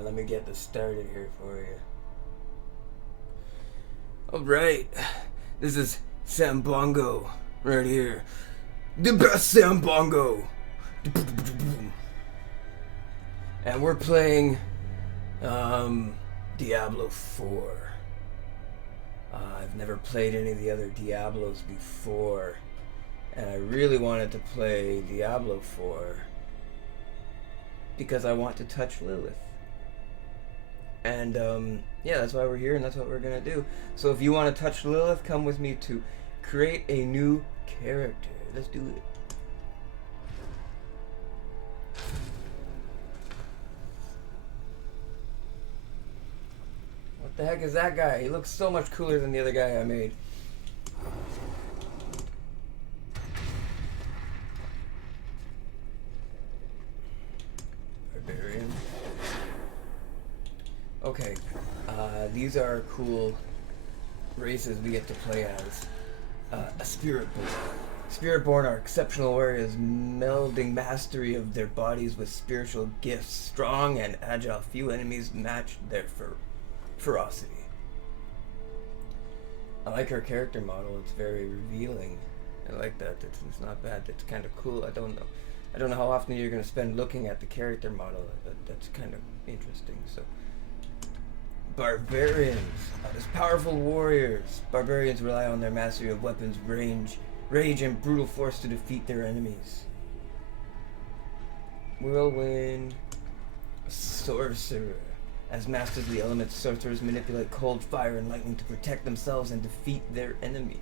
on, let me get this started here for you. Alright, this is Sambongo right here. The best Sambongo! And we're playing Diablo 4. I've never played any of the other Diablos before, and I really wanted to play Diablo 4 because I want to touch Lilith. And yeah, that's why we're here, and that's what we're gonna do. So if you want to touch Lilith, come with me to create a new character. Let's do it. What the heck is that guy? He looks so much cooler than the other guy I made. Barbarian. Okay, these are cool races we get to play as. A Spiritborn. Spiritborn are exceptional warriors, melding mastery of their bodies with spiritual gifts. Strong and agile, few enemies match their ferocity. I like her character model. It's very revealing. I like that. It's not bad. It's kind of cool. I don't know how often you're going to spend looking at the character model, but that's kind of interesting. So, barbarians are just powerful warriors. Barbarians rely on their mastery of weapons, rage, and brutal force to defeat their enemies. Whirlwind, sorcerer. As masters of the elements, sorcerers manipulate cold, fire, and lightning to protect themselves and defeat their enemies.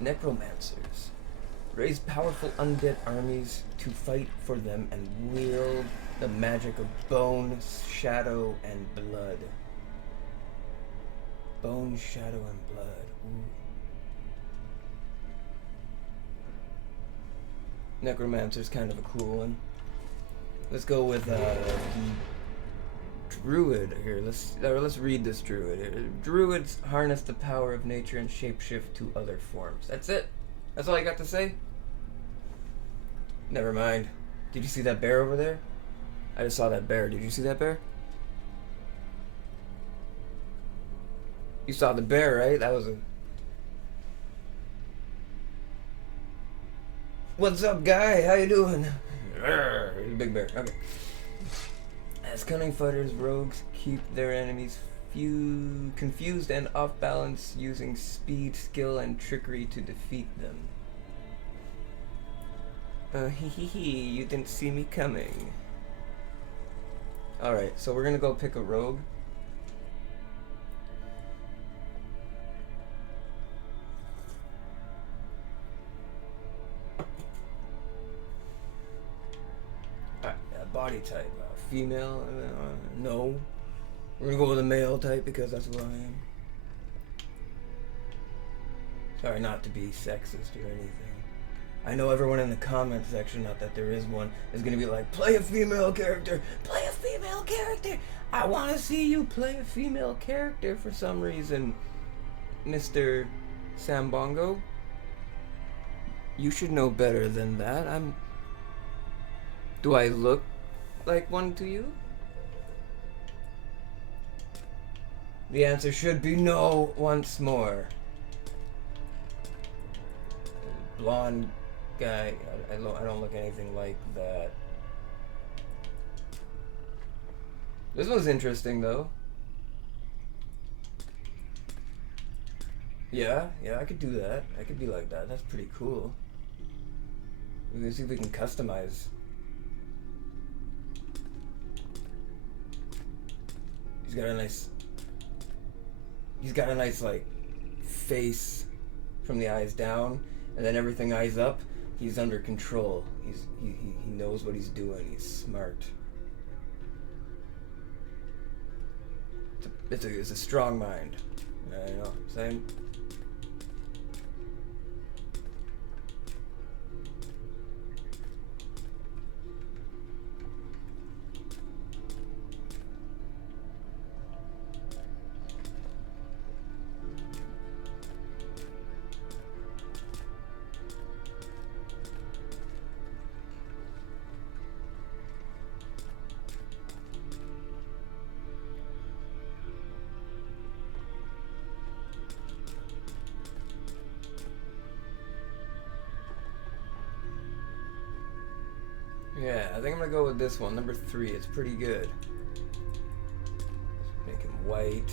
Necromancers raise powerful undead armies to fight for them and wield the magic of bone, shadow, and blood. Bone, shadow, and blood. Ooh. Necromancer's kind of a cool one. Let's go with the druid here. Let's read this druid here. Druids harness the power of nature and shapeshift to other forms. That's it. That's all you got to say? Never mind. Did you see that bear over there? I just saw that bear. Did you see that bear? You saw the bear, right? That was a... What's up, guy? How you doing? Big bear. Okay. As cunning fighters, rogues keep their enemies confused and off balance, using speed, skill, and trickery to defeat them. You didn't see me coming. Alright, so we're gonna go pick a rogue. Body type, female, no. We're gonna go with a male type because that's what I am. Sorry not to be sexist or anything. I know everyone in the comment section, not that there is one, is gonna be like, play a female character, play a female character. I wanna see you play a female character for some reason, Mr. Sambongo. You should know better than that. Do I look like one to you? The answer should be no once more. Blonde guy, I don't look anything like that. This one's interesting though. Yeah, I could do that. I could be like that. That's pretty cool. We can see if we can customize. He's got a nice like face from the eyes down, and then everything eyes up. He's under control. He knows what he's doing. He's smart. It's a strong mind. You know what I'm saying? Yeah, I think I'm gonna go with this one, number 3. It's pretty good. Make him white-ish.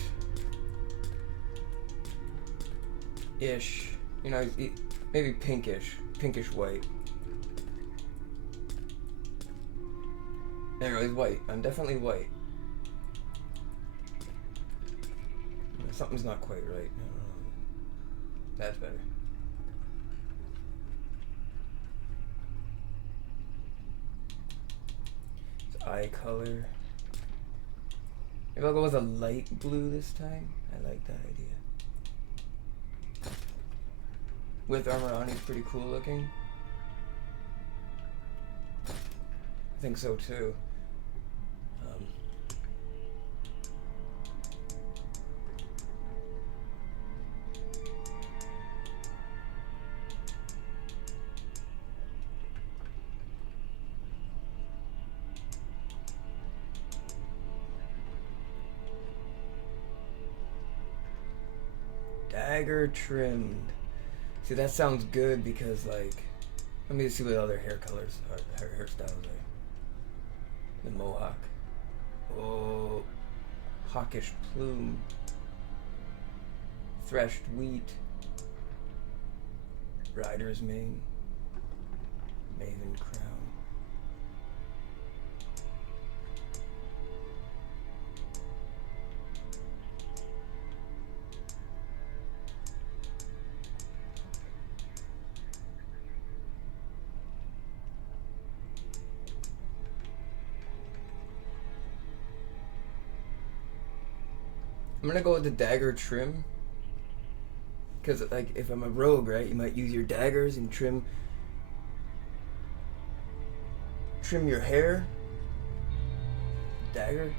You know, maybe pinkish white. There, he's white. I'm definitely white. Something's not quite right. That's better. It's eye color. Maybe I'll go with a light blue this time. I like that idea. With armor on, he's pretty cool looking. I think so too. Dagger trimmed. See, that sounds good because, like, let me see what other hair colors are, hairstyles are. The mohawk. Oh, hawkish plume. Threshed wheat. Rider's mane. Maven crown. I'm gonna go with the dagger trim. Because, like, if I'm a rogue, right, you might use your daggers and trim your hair. Dagger.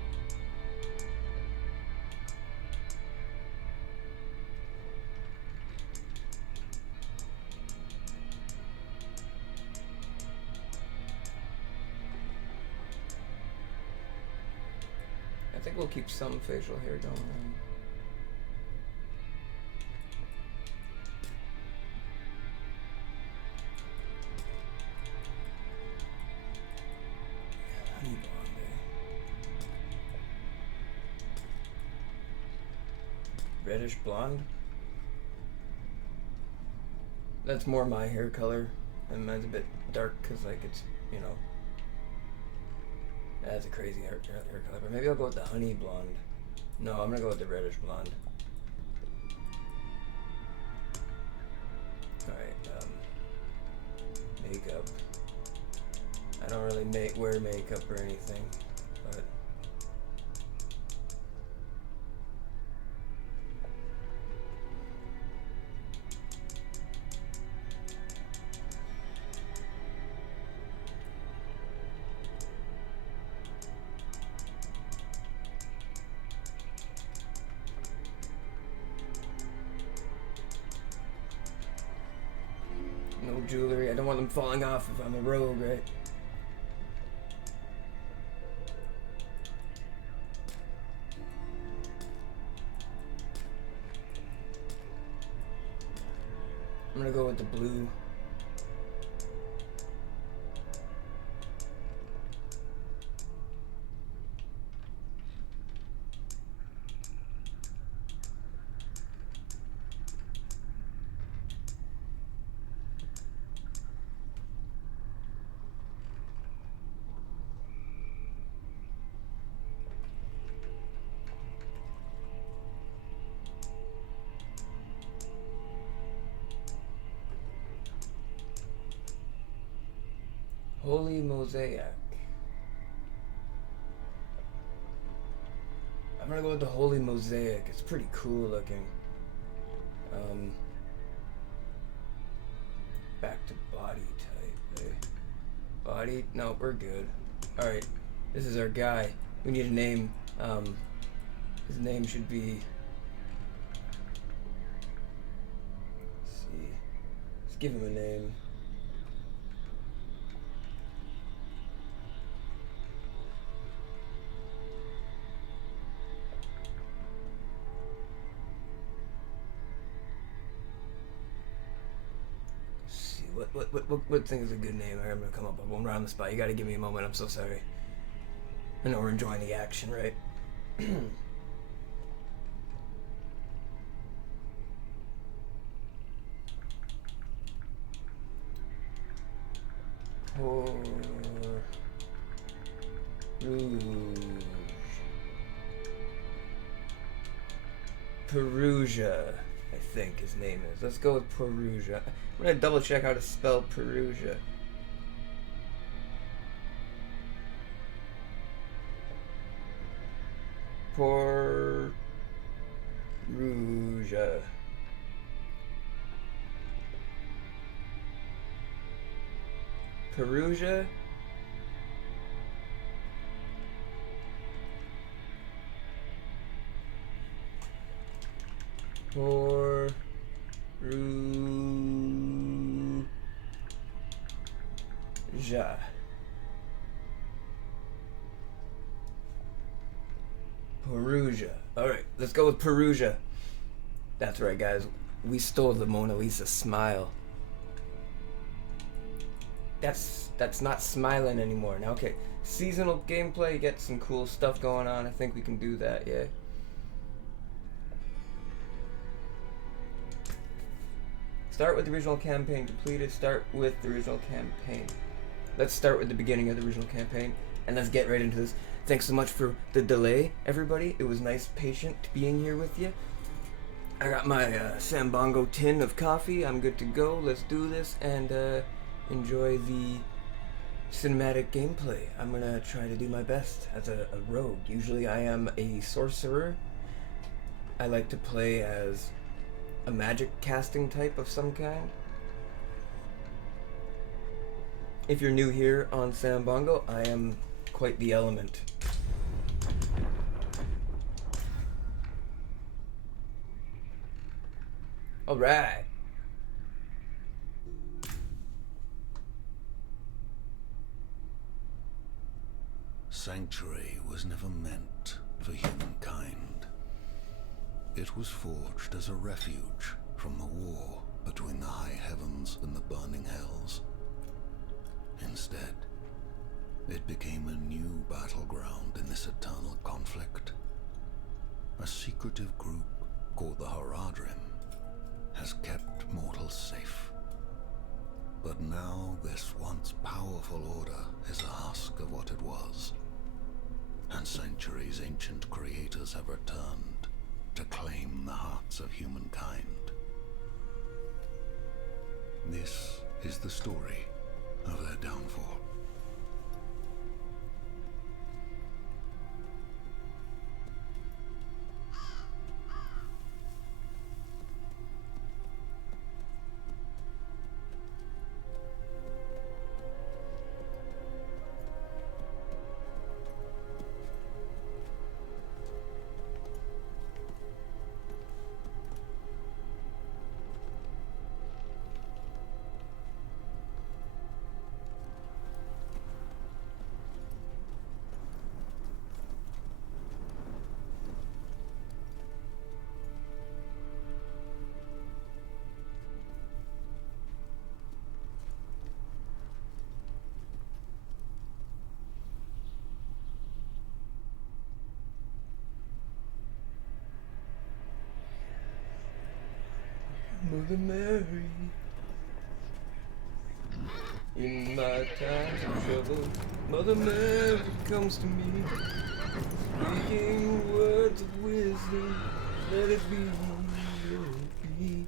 I think we'll keep some facial hair going on. Honey blonde. Reddish blonde. That's more my hair color, and mine's a bit dark because, like, it's, you know, that's a crazy hair color. But maybe I'll go with the honey blonde. No, I'm gonna go with the reddish blonde. Alright, makeup. I don't really wear makeup or anything, but no jewelry. I don't want them falling off if I'm a rogue, right? I'm gonna go with the blue. Holy mosaic. I'm gonna go with the holy mosaic. It's pretty cool looking. Back to body type. Eh? Body? No, we're good. All right, this is our guy. We need a name. His name should be. Let's see. Let's give him a name. what thing is a good name? I'm gonna come up with one right on the spot. You gotta give me a moment. I'm so sorry. I know we're enjoying the action, right? Perugia, I think his name is. Let's go with Perugia. I'm gonna double check how to spell Perugia. Perugia. Perugia? Perugia. Perugia. Alright, let's go with Perugia. That's right, guys. We stole the Mona Lisa smile. That's not smiling anymore. Now, okay, seasonal gameplay, get some cool stuff going on. I think we can do that, yeah. Start with the original campaign completed. Start with the original campaign. Let's start with the beginning of the original campaign, and let's get right into this. Thanks so much for the delay, everybody. It was nice, patient being here with you. I got my Sambongo tin of coffee. I'm good to go. Let's do this and enjoy the cinematic gameplay. I'm gonna try to do my best as a rogue. Usually I am a sorcerer. I like to play as a magic casting type of some kind. If you're new here on Sambongo, I am quite the element. Alright. Sanctuary was never meant for humankind. It was forged as a refuge from the war between the high heavens and the burning hells. Instead, it became a new battleground in this eternal conflict. A secretive group called the Haradrim has kept mortals safe. But now this once powerful order is a husk of what it was, and Sanctuary's ancient creators have returned to claim the hearts of humankind. This is the story of their downfall. Mother Mary, in my times of trouble, Mother Mary comes to me, speaking words of wisdom. Let it be, let it be.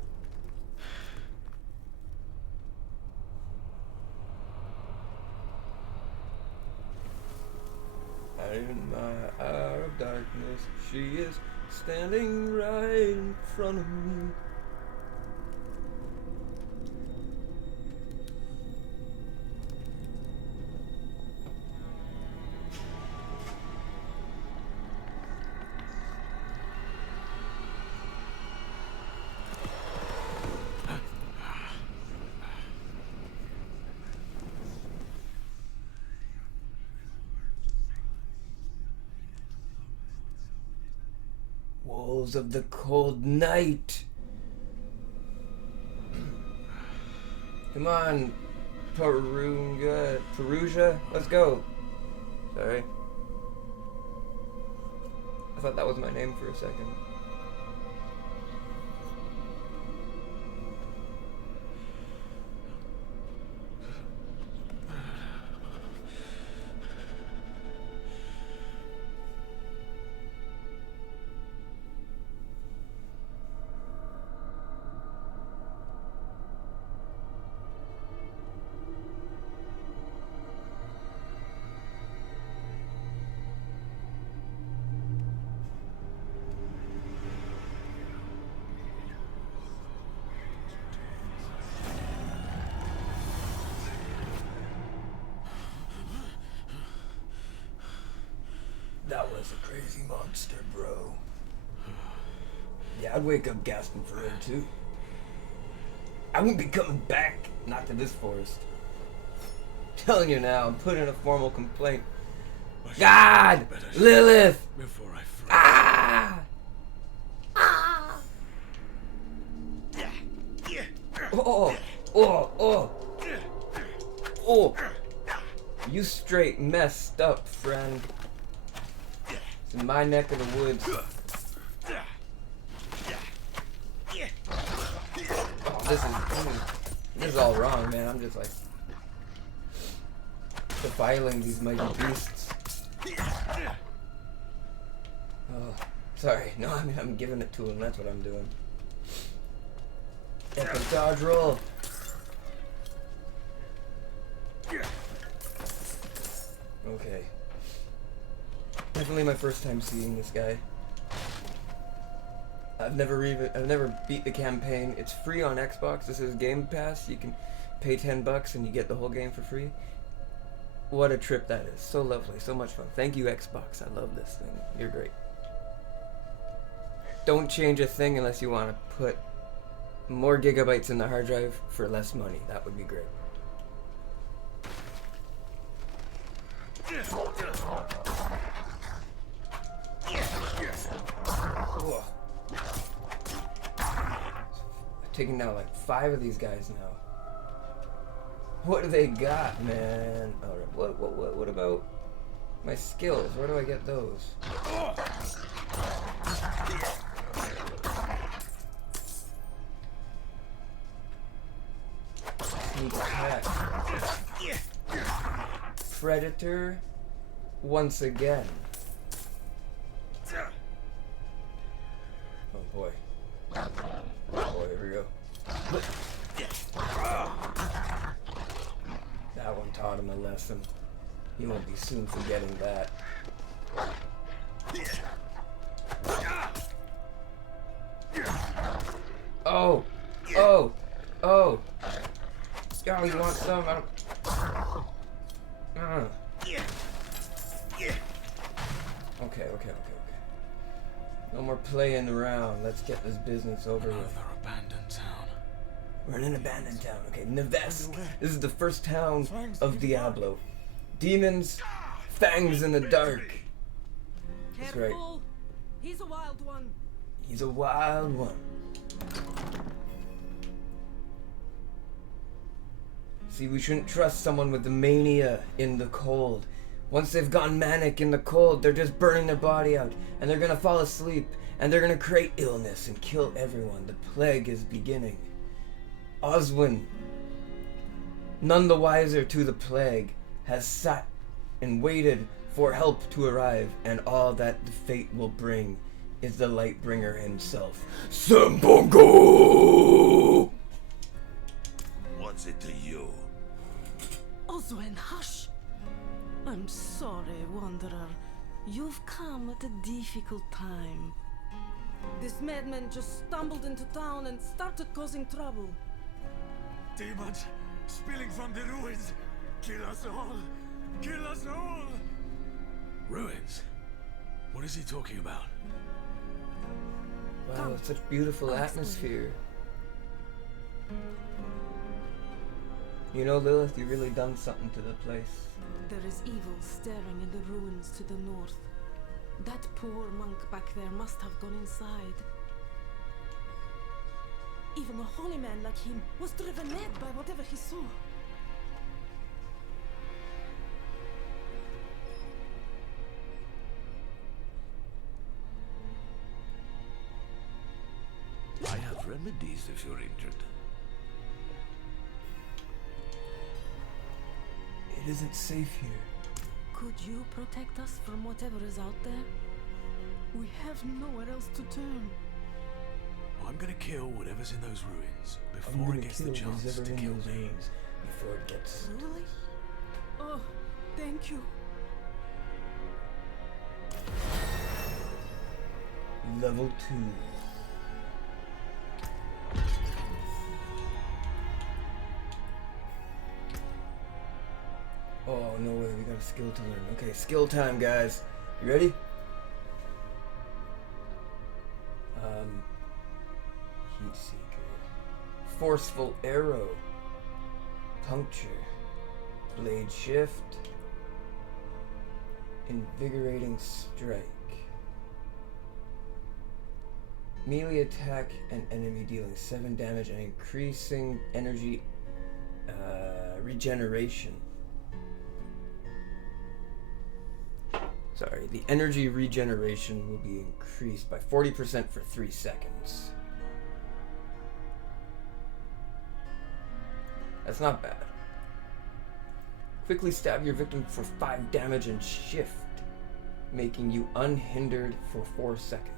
In my hour of darkness, she is standing right in front of me. Wolves of the cold night. Come on, Perugia, let's go. Sorry. I thought that was my name for a second. That was a crazy monster, bro. Yeah, I'd wake up gasping for air too. I won't be coming back, not to this forest. Telling you now, I'm putting in a formal complaint. God! Lilith! Before I freeze. Ah! Ah! Oh! Oh! Oh! Oh! You straight messed up, friend. It's in my neck of the woods. Oh, this is all wrong, man. I'm just like defiling these mighty beasts. Oh, sorry. No, I mean I'm giving it to him. That's what I'm doing. Epic dodge roll. Okay. Definitely my first time seeing this guy. I've never beat the campaign. It's free on Xbox. This is Game Pass. You can pay $10 and you get the whole game for free. What a trip that is. So lovely, so much fun. Thank you, Xbox. I love this thing. You're great. Don't change a thing unless you want to put more gigabytes in the hard drive for less money. That would be great. Whoa. I'm taking down like 5 of these guys now. What do they got, man? Alright, what about my skills? Where do I get those? Sneak attack. Predator once again. Oh boy. Oh boy, here we go. That one taught him a lesson. He won't be soon forgetting that. Oh! Oh! Oh! Oh, you want some? I don't... Okay. No more playing around. Let's get this business over with. Another abandoned town. We're in an abandoned town. Okay, Nevesk. This is the first town of Diablo. Demons, fangs in the dark. That's right. Careful. He's a wild one. He's a wild one. See, we shouldn't trust someone with the mania in the cold. Once they've gone manic in the cold, they're just burning their body out, and they're gonna fall asleep, and they're gonna create illness and kill everyone. The plague is beginning. Oswin, none the wiser to the plague, has sat and waited for help to arrive, and all that the fate will bring is the Lightbringer himself, Sambongo! What's it to you? Oswin, hush. I'm sorry, Wanderer. You've come at a difficult time. This madman just stumbled into town and started causing trouble. Demons spilling from the ruins. Kill us all! Kill us all! Ruins? What is he talking about? Wow, it's such beautiful I'll atmosphere. You know, Lilith, you really done something to the place. There is evil staring in the ruins to the north. That poor monk back there must have gone inside. Even a holy man like him was driven mad by whatever he saw. I have remedies if you're injured. It isn't safe here. Could you protect us from whatever is out there? We have nowhere else to turn. I'm gonna kill whatever's in those ruins I'm before gonna it gets the kill chance whatever to in kill those me. rooms before it gets. Really? Oh, thank you. Level 2. Oh, no way, we got a skill to learn. Okay, skill time, guys. You ready? Heat Seeker. Forceful Arrow. Puncture. Blade Shift. Invigorating Strike. Melee attack an enemy dealing 7 damage and increasing energy regeneration. Sorry, the energy regeneration will be increased by 40% for 3 seconds. That's not bad. Quickly stab your victim for 5 damage and shift, making you unhindered for 4 seconds.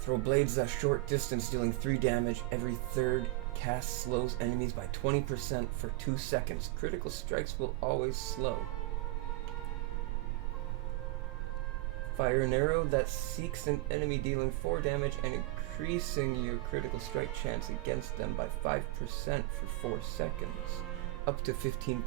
Throw blades a short distance, dealing 3 damage. Every third cast slows enemies by 20% for 2 seconds. Critical strikes will always slow. Fire an arrow that seeks an enemy, dealing 4 damage and increasing your critical strike chance against them by 5% for 4 seconds, up to 15%.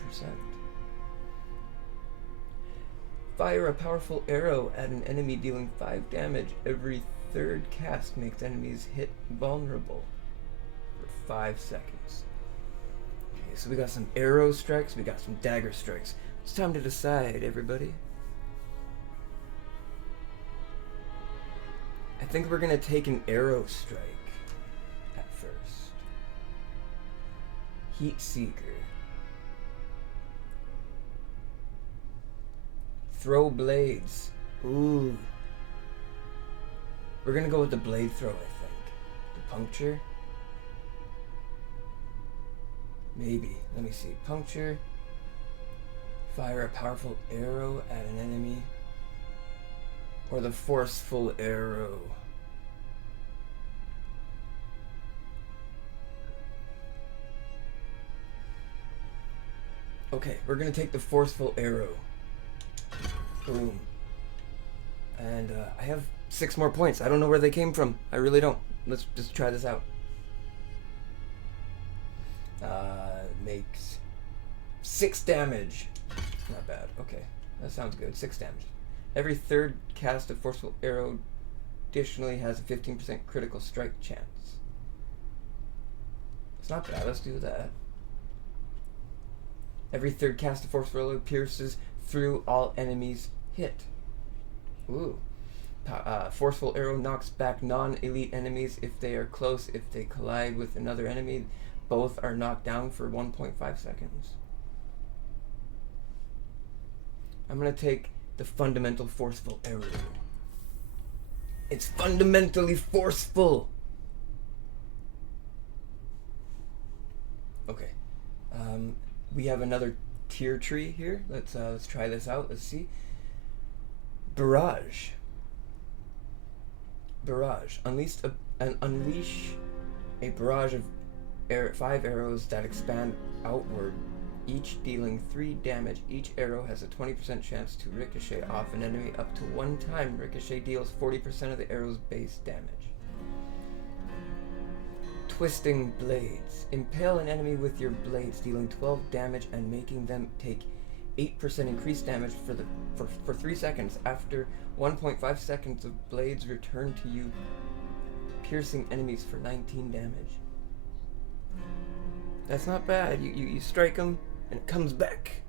Fire a powerful arrow at an enemy, dealing 5 damage. Every third cast makes enemies hit vulnerable for 5 seconds. Okay, so we got some arrow strikes, we got some dagger strikes. It's time to decide, everybody. I think we're gonna take an arrow strike at first. Heat Seeker. Throw blades. Ooh. We're gonna go with the blade throw, I think. The puncture. Maybe. Let me see. Puncture. Fire a powerful arrow at an enemy. Or the forceful arrow. Okay, we're gonna take the forceful arrow. Boom. And I have 6 more points. I don't know where they came from. I really don't. Let's just try this out. Makes 6 damage. Not bad. Okay, that sounds good. 6 damage. Every third cast of forceful arrow additionally has a 15% critical strike chance. It's not bad. Let's do that. Every third cast of forceful arrow pierces through all enemies hit. Ooh. Forceful arrow knocks back non-elite enemies if they are close. If they collide with another enemy, both are knocked down for 1.5 seconds. I'm gonna take the fundamental forceful arrow. It's fundamentally forceful. Okay. We have another tier tree here. Let's try this out. Let's see. Barrage. Barrage. Unleash a barrage of 5 arrows that expand outward, each dealing 3 damage. Each arrow has a 20% chance to ricochet off an enemy up to 1 time. Ricochet deals 40% of the arrow's base damage. Twisting blades. Impale an enemy with your blades, dealing 12 damage and making them take 8% increased damage for 3 seconds. After 1.5 seconds of blades return to you, piercing enemies for 19 damage. That's not bad. You strike them and it comes back.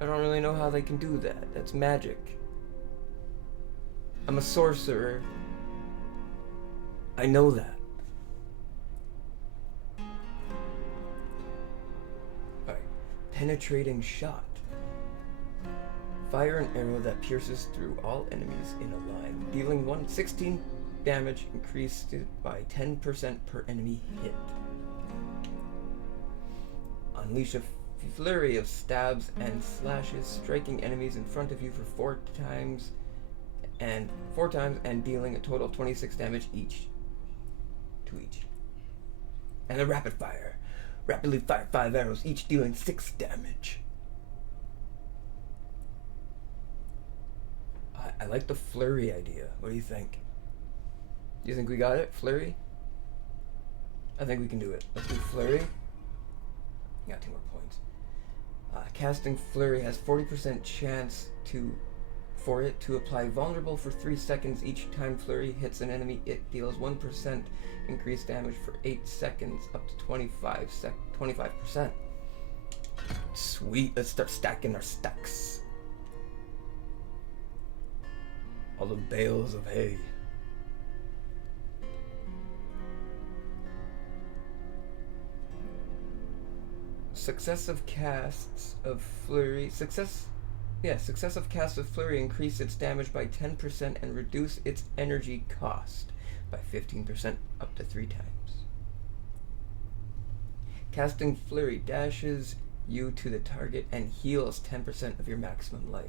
I don't really know how they can do that. That's magic. I'm a sorcerer. I know that. Penetrating shot. Fire an arrow that pierces through all enemies in a line, dealing 16 damage, increased by 10% per enemy hit. Unleash a flurry of stabs and slashes, striking enemies in front of you for 4 times and dealing a total of 26 damage each. And a rapid fire. Rapidly fire 5 arrows, each dealing 6 damage. I like the flurry idea. What do you think? You think we got it? Flurry? I think we can do it. Let's do flurry. Got 2 more points. Casting flurry has 40% chance for it to apply vulnerable for 3 seconds. Each time flurry hits an enemy, it deals 1% increased damage for 8 seconds, up to 25%. Sweet. Let's start stacking our stacks. All the bales of hay. Successive casts of flurry increase its damage by 10% and reduce its energy cost by 15% up to 3 times. Casting flurry dashes you to the target and heals 10% of your maximum life.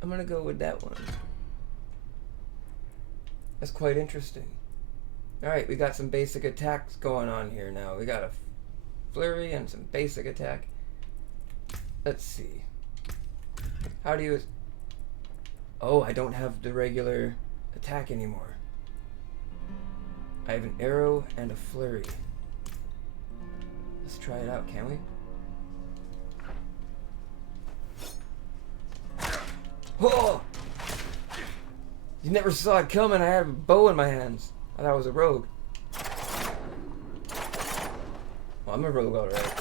I'm gonna go with that one. That's quite interesting. Alright, we got some basic attacks going on here now. We got a flurry and some basic attack. Let's see. How do you... Oh, I don't have the regular attack anymore. I have an arrow and a flurry. Let's try it out, can we? Oh! You never saw it coming. I had a bow in my hands. I thought I was a rogue. Well, I'm a rogue, alright.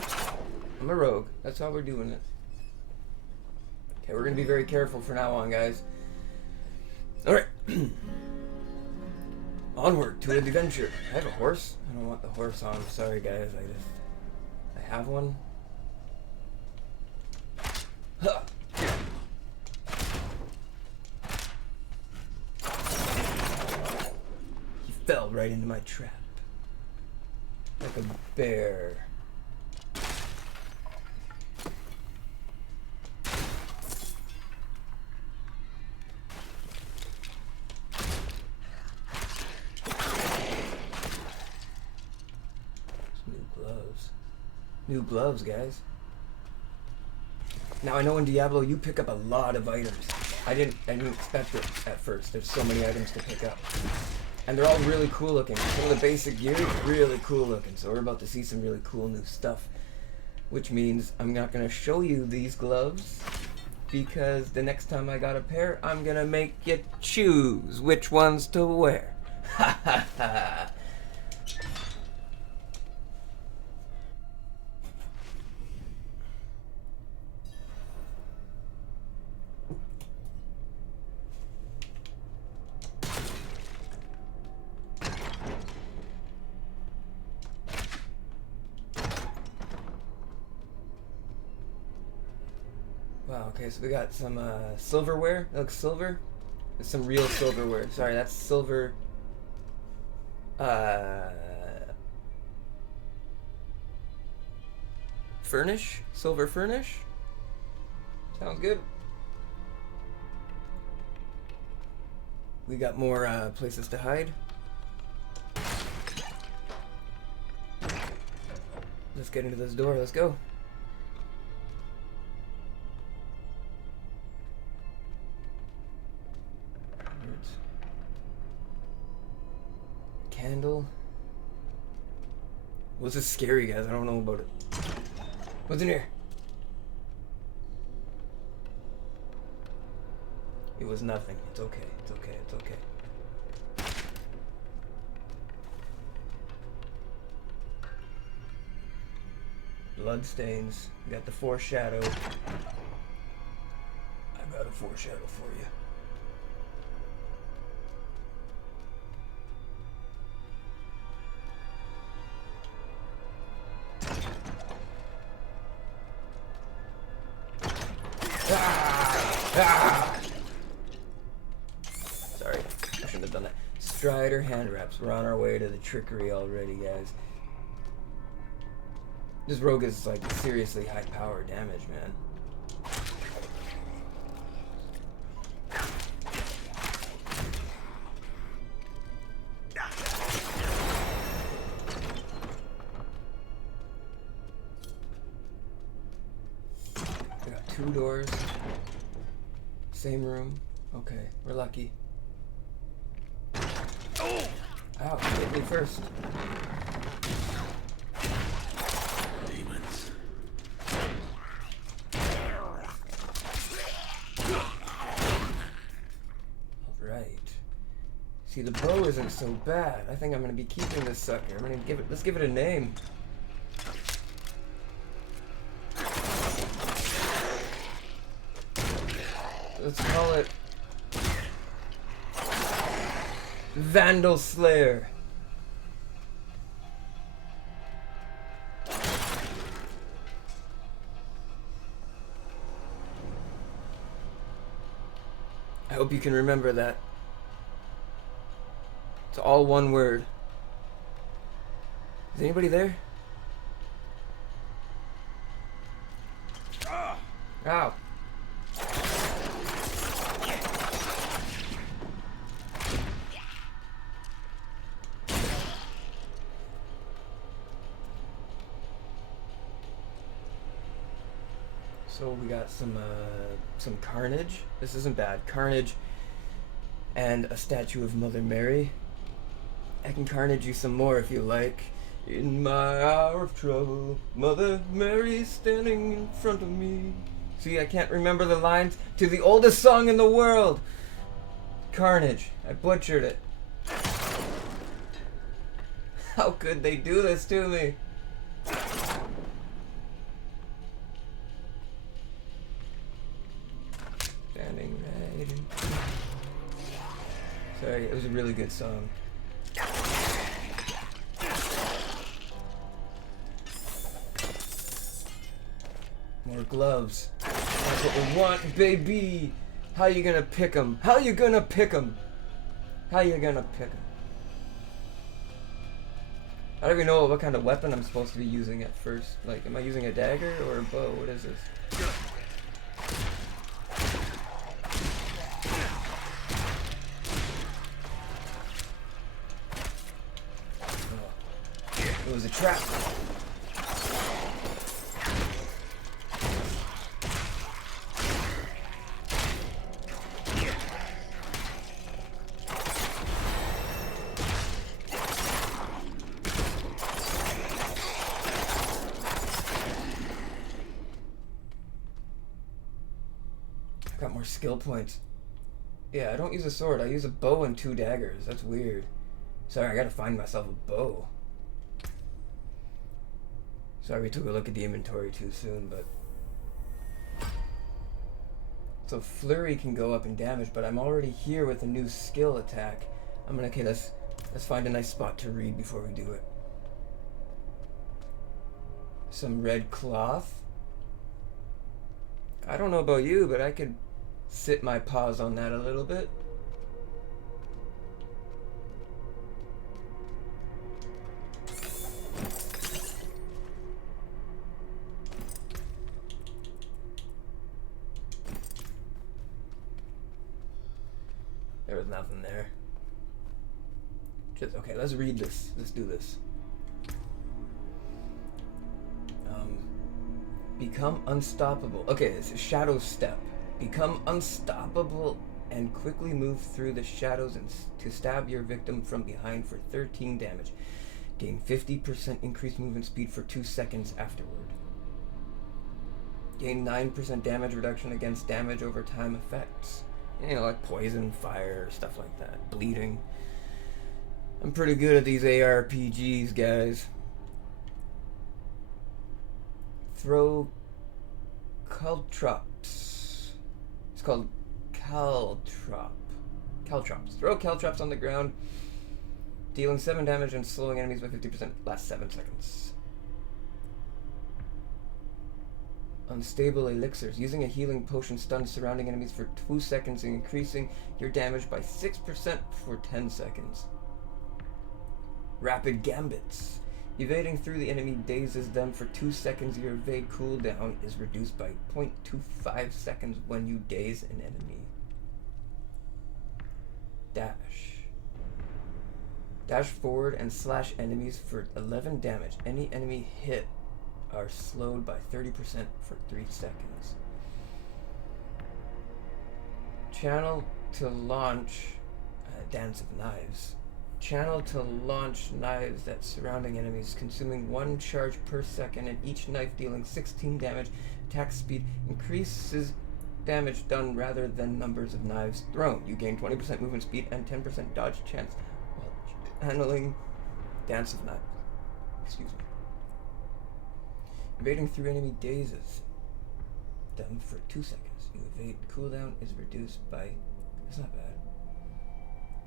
I'm a rogue. That's how we're doing it. Okay, we're gonna be very careful from now on, guys. Alright. Onward to an adventure. I have a horse? I don't want the horse on. Sorry, guys. I have one. Huh. Fell right into my trap. Like a bear. New gloves. New gloves, guys. Now I know in Diablo you pick up a lot of items. I didn't expect it at first. There's so many items to pick up. And they're all really cool looking. Some of the basic gear is really cool looking. So we're about to see some really cool new stuff. Which means I'm not going to show you these gloves. Because the next time I got a pair, I'm going to make you choose which ones to wear. Ha ha ha. Wow, okay, so we got some silverware. That looks silver. There's some real silverware. Sorry, that's silver. Furnish? Silver furnish? Sounds good. We got more places to hide. Let's get into this door. Let's go. Candle. What's this scary, guys? I don't know about it. What's in here? It was nothing. It's okay. It's okay. It's okay. Blood stains. We got the foreshadow. I've got a foreshadow for you. Ah! Sorry, I shouldn't have done that. Strider hand wraps. We're on our way to the trickery already, guys. This rogue is like seriously high power damage, man. I got 2 doors. Same room. Okay, we're lucky. Oh! Ow, hit me first. Demons. Alright. See, the bow isn't so bad. I think I'm gonna be keeping this sucker. I'm gonna give it, let's give it a name. Let's call it Vandal Slayer. I hope you can remember that. It's all one word. Is anybody there? Ow. So we got some carnage. This isn't bad. Carnage and a statue of Mother Mary. I can carnage you some more if you like. In my hour of trouble, Mother Mary's standing in front of me. See, I can't remember the lines to the oldest song in the world. Carnage. I butchered it. How could they do this to me? Standing right in. Sorry, it was a really good song. More gloves. That's what we want, baby. How you gonna pick 'em? How you gonna pick 'em? How you gonna pick 'em? I don't even know what kind of weapon I'm supposed to be using at first. Like, am I using a dagger or a bow? What is this? Oh. It was a trap. Got more skill points. Yeah, I don't use a sword. I use a bow and 2 daggers. That's weird. Sorry, I gotta find myself a bow. Sorry we took a look at the inventory too soon, but... So flurry can go up in damage, but I'm already here with a new skill attack. I'm gonna... Okay, let's find a nice spot to read before we do it. Some red cloth. I don't know about you, but I could sit my paws on that a little bit. There was nothing there. Just, okay, let's read this. Let's do this. Become unstoppable. Okay, this is Shadow Step. Become unstoppable and quickly move through the shadows and to stab your victim from behind for 13 damage. Gain 50% increased movement speed for 2 seconds afterward. Gain 9% damage reduction against damage over time effects. You know, like poison, fire, stuff like that. Bleeding. I'm pretty good at these ARPGs, guys. Throw caltrops. It's called caltrop. Caltrops. Throw caltrops on the ground, dealing 7 damage and slowing enemies by 50%. Last 7 seconds. Unstable elixirs. Using a healing potion stuns surrounding enemies for 2 seconds, increasing your damage by 6% for 10 seconds. Rapid gambits. Evading through the enemy dazes them for 2 seconds. Your evade cooldown is reduced by 0.25 seconds when you daze an enemy. Dash. Dash forward and slash enemies for 11 damage. Any enemy hit are slowed by 30% for 3 seconds. Channel to launch Dance of Knives. Channel to launch knives at surrounding enemies, consuming 1 charge per second, and each knife dealing 16 damage. Attack speed increases damage done rather than numbers of knives thrown. You gain 20% movement speed and 10% dodge chance while handling Dance of Knives. Excuse me. Evading through enemy dazes them for 2 seconds. You evade. Cooldown is reduced by... That's not bad.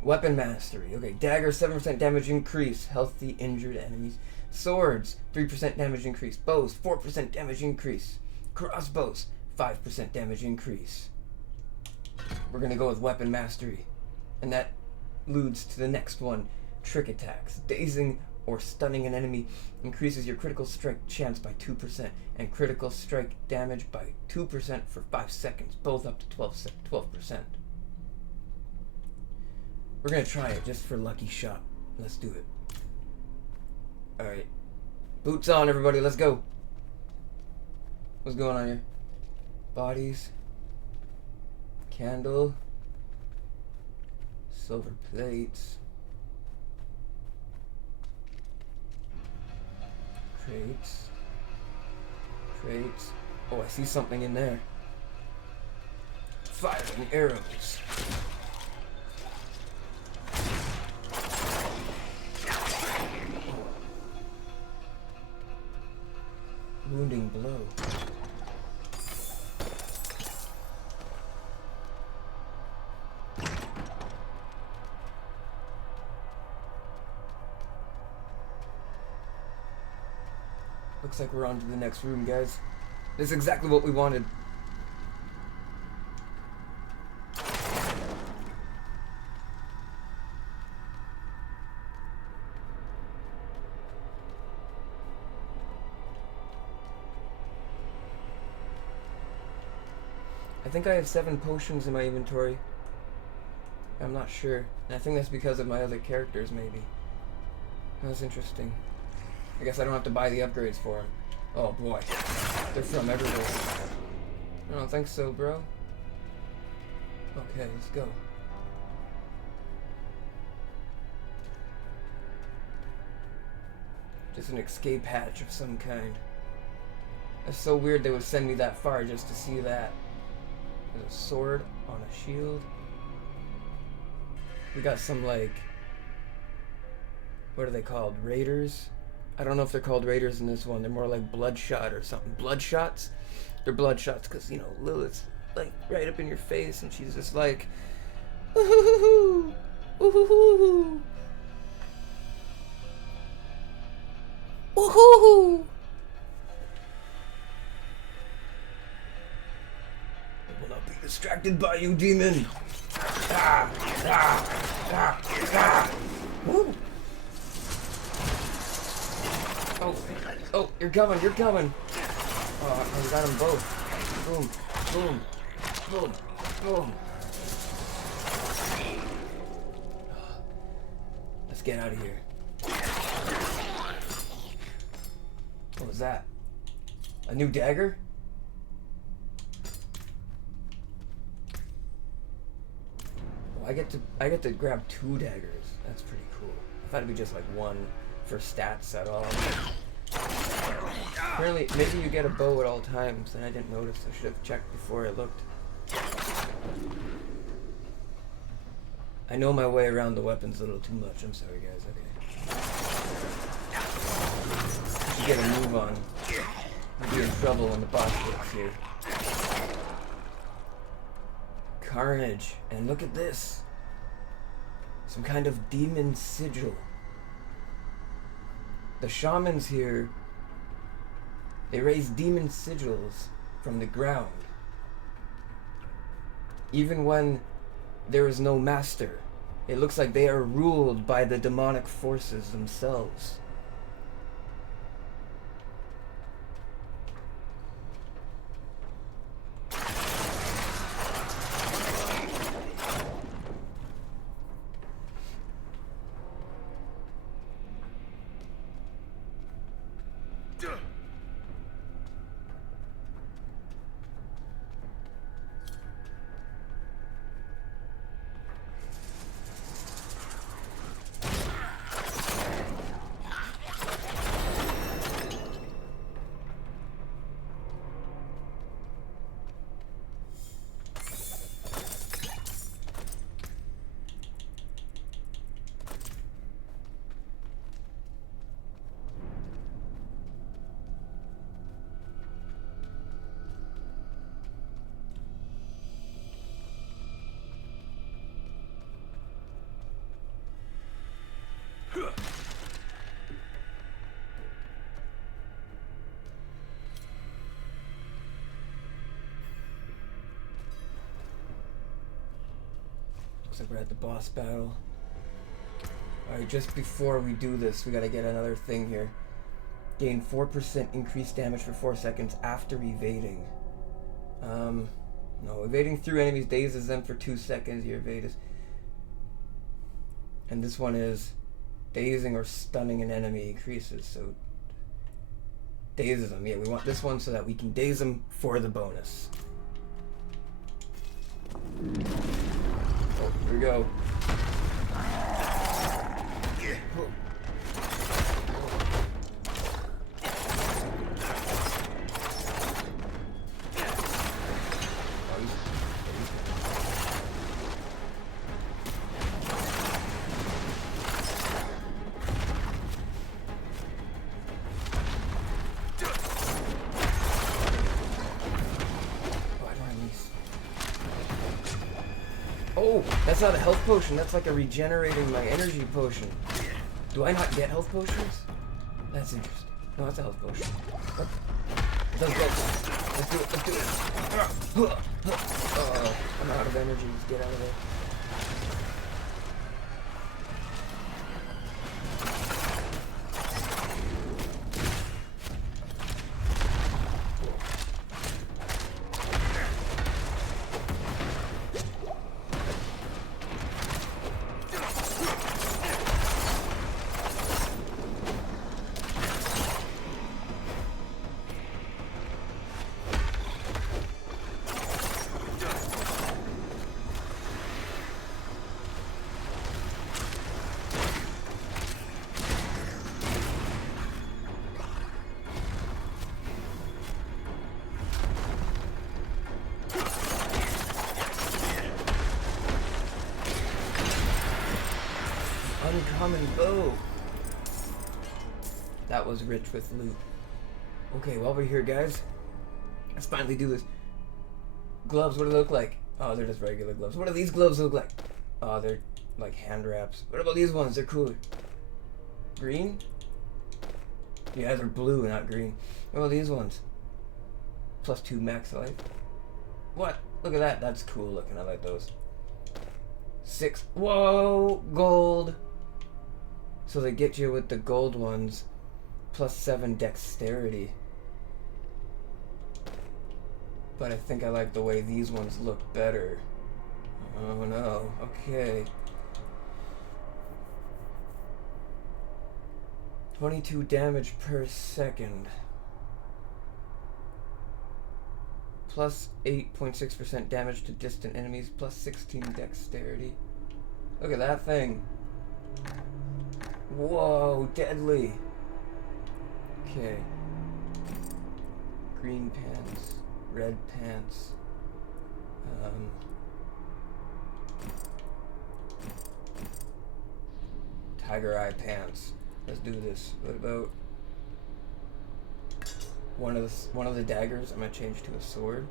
Weapon mastery. Okay, dagger, 7% damage increase. Healthy injured enemies. Swords, 3% damage increase. Bows, 4% damage increase. Crossbows, 5% damage increase. We're gonna go with weapon mastery. And that leads to the next one. Trick attacks. Dazing or stunning an enemy increases your critical strike chance by 2% and critical strike damage by 2% for 5 seconds, both up to 12%. We're gonna try it just for lucky shot. Let's do it. Alright. Boots on, everybody, let's go. What's going on here? Bodies. Candle. Silver plates. Crates. Crates. Oh, I see something in there. Firing arrows. Wounding blow. Looks like we're on to the next room, guys. This is exactly what we wanted. I think I have 7 potions in my inventory. I'm not sure. And I think that's because of my other characters, maybe. That's interesting. I guess I don't have to buy the upgrades for them. Oh boy. They're from everywhere. I don't think so, bro. Okay, let's go. Just an escape hatch of some kind. That's so weird they would send me that far just to see that. There's a sword on a shield. We got some, like... What are they called? Raiders? I don't know if they're called raiders in this one. They're more like bloodshot or something. Bloodshots? They're bloodshots because, you know, Lilith's like right up in your face and she's just like, ooh, ooh, ooh, ooh, ooh. I will not be distracted by you, demon. Ah, ah, ah, ah. Woo. Oh, you're coming, you're coming. Oh, I got them both. Boom, boom, boom, boom. Let's get out of here. What was that? A new dagger? Oh, I get to grab 2 daggers. That's pretty cool. I thought it'd be just like 1 for stats at all. Apparently, maybe you get a bow at all times, and I didn't notice. I should have checked before I looked. I know my way around the weapons a little too much. I'm sorry, guys. Okay. I should get a move on. I'll be in trouble when the boss gets here. Carnage. And look at this. Some kind of demon sigil. The shamans here, they raise demon sigils from the ground. Even when there is no master, it looks like they are ruled by the demonic forces themselves. Looks like we're at the boss battle. Alright, just before we do this, we gotta get another thing here. Gain 4% increased damage for 4 seconds after evading. No, evading through enemies dazes them for 2 seconds. Your evade is... And this one is dazing or stunning an enemy increases, so dazes them. Yeah, we want this one so that we can daze them for the bonus. Oh, here we go. Oh. Oh, that's not a health potion. That's like a regenerating my energy potion. Do I not get health potions? That's interesting. No, that's a health potion. What? Let's do it. Let's do it. I'm out of energy. Let's get out of there. Uncommon bow. That was rich with loot. Okay, while we're here, guys, let's finally do this. Gloves, what do they look like? Oh, they're just regular gloves. What do these gloves look like? Oh, they're like hand wraps. What about these ones? They're cooler. Green? Yeah, they're blue, not green. What about these ones? +2 max life. What? Look at that. That's cool looking. I like those. 6. Whoa! Gold! So they get you with the gold ones. +7 dexterity. But I think I like the way these ones look better. Oh no. Okay. 22 damage per second. +8.6% damage to distant enemies. +16 dexterity. Look at that thing. Whoa, deadly. Okay. Green pants. Red pants. Tiger eye pants. Let's do this. What about one of the daggers? I'm gonna change to a sword.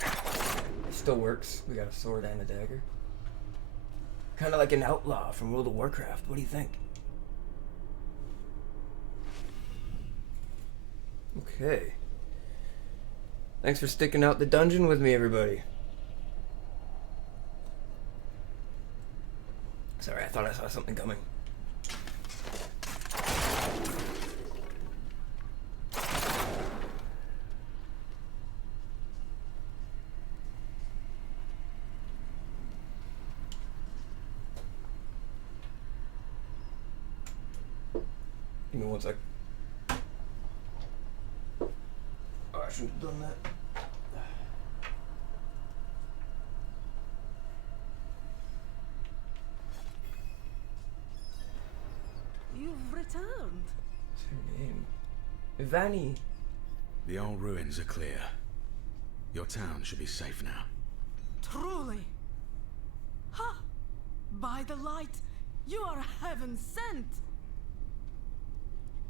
It still works. We got a sword and a dagger. Kind of like an outlaw from World of Warcraft. What do you think? Okay. Okay. Thanks for sticking out the dungeon with me, everybody. Sorry, I thought I saw something coming. Give me one sec. Oh, I shouldn't have done that. You've returned. What's her name? Ivani. The old ruins are clear. Your town should be safe now. Truly. Ha! By the light, you are heaven sent.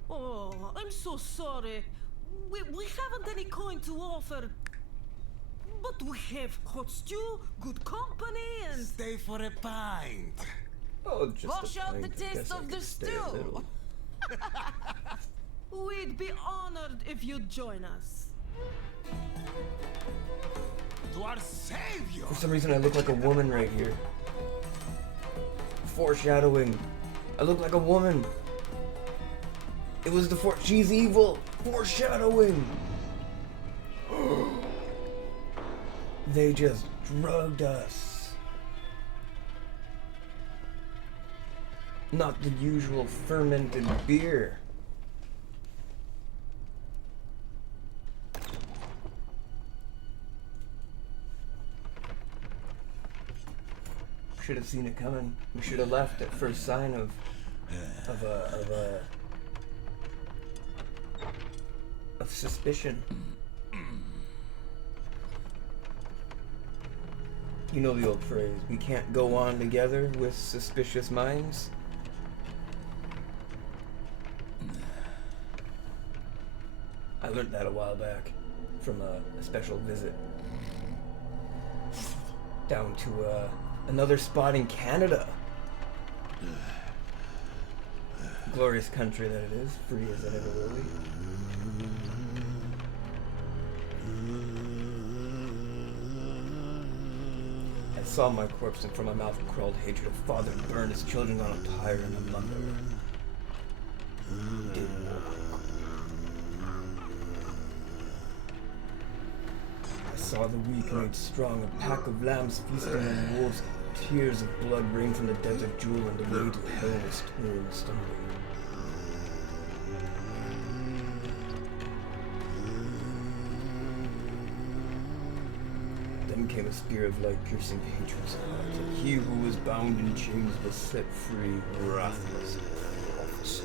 Oh, I'm so sorry. We haven't any coin to offer. But we have hot stew, good company, and... Stay for a pint. Oh, just Wash a out pint. the I taste guess I of could the stay a stew. little. We'd be honored if you'd join us. To our savior. For some reason, I look like a woman right here. Foreshadowing. I look like a woman. It was the she's evil. Foreshadowing. They just drugged us. Not the usual fermented beer. Should have seen it coming. We should have left at first sign of suspicion. You know the old phrase, we can't go on together with suspicious minds. I learned that a while back from a special visit down to another spot in Canada. Glorious country that it is, free as it ever will be. I saw my corpse, and from my mouth crawled hatred. A father burned his children on a pyre, and a mother did war. I saw the weak made strong, a pack of lambs feasting on wolves. Tears of blood rain from the desert jewel, and the way to hell was torn stumbling. Then came a spear of light piercing hatred's heart, and he who was bound in chains was set free, wrathless and officer.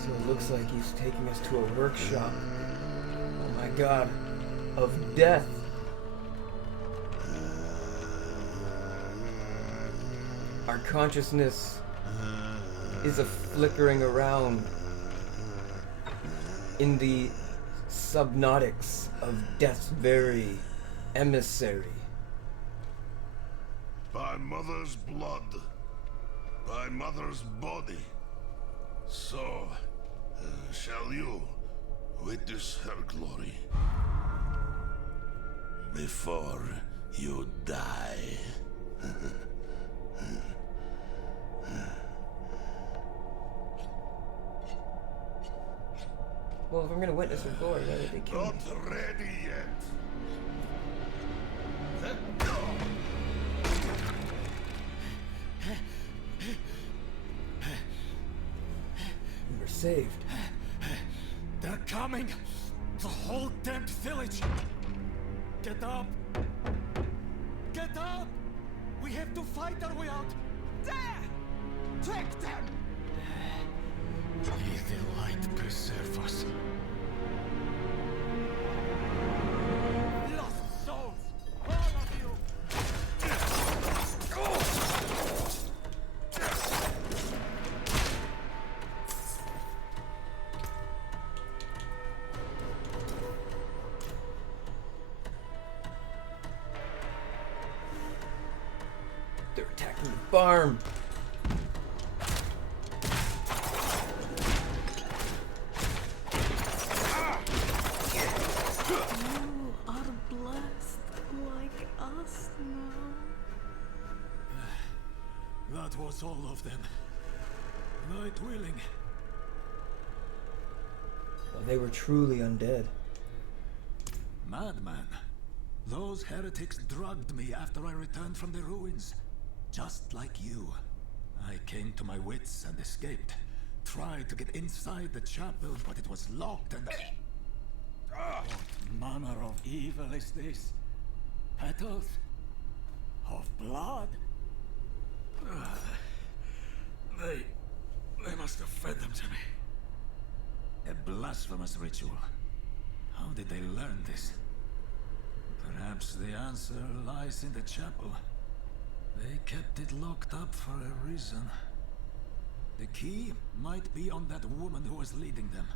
So it looks like he's taking us to a workshop. Oh my god. Of death. Our consciousness is a flickering around in the subnautics of death's very emissary. By mother's blood, by mother's body, so shall you witness her glory before you die. Well, if I'm gonna witness her glory, why did they kill me? Not ready yet. We were saved. They're coming. The whole damned village. Get up. Get up. We have to fight our way out. There. Take them. May the light preserve us. Lost souls, all of you! They're attacking the farm. You are blessed like us now. That was all of them. Night willing. Well, they were truly undead. Madman. Those heretics drugged me after I returned from the ruins. Just like you. I came to my wits and escaped. Tried to get inside the chapel, but it was locked and... What manner of evil is this? Petals? Of blood? They must have fed them to me. A blasphemous ritual. How did they learn this? Perhaps the answer lies in the chapel. They kept it locked up for a reason. The key might be on that woman who was leading them.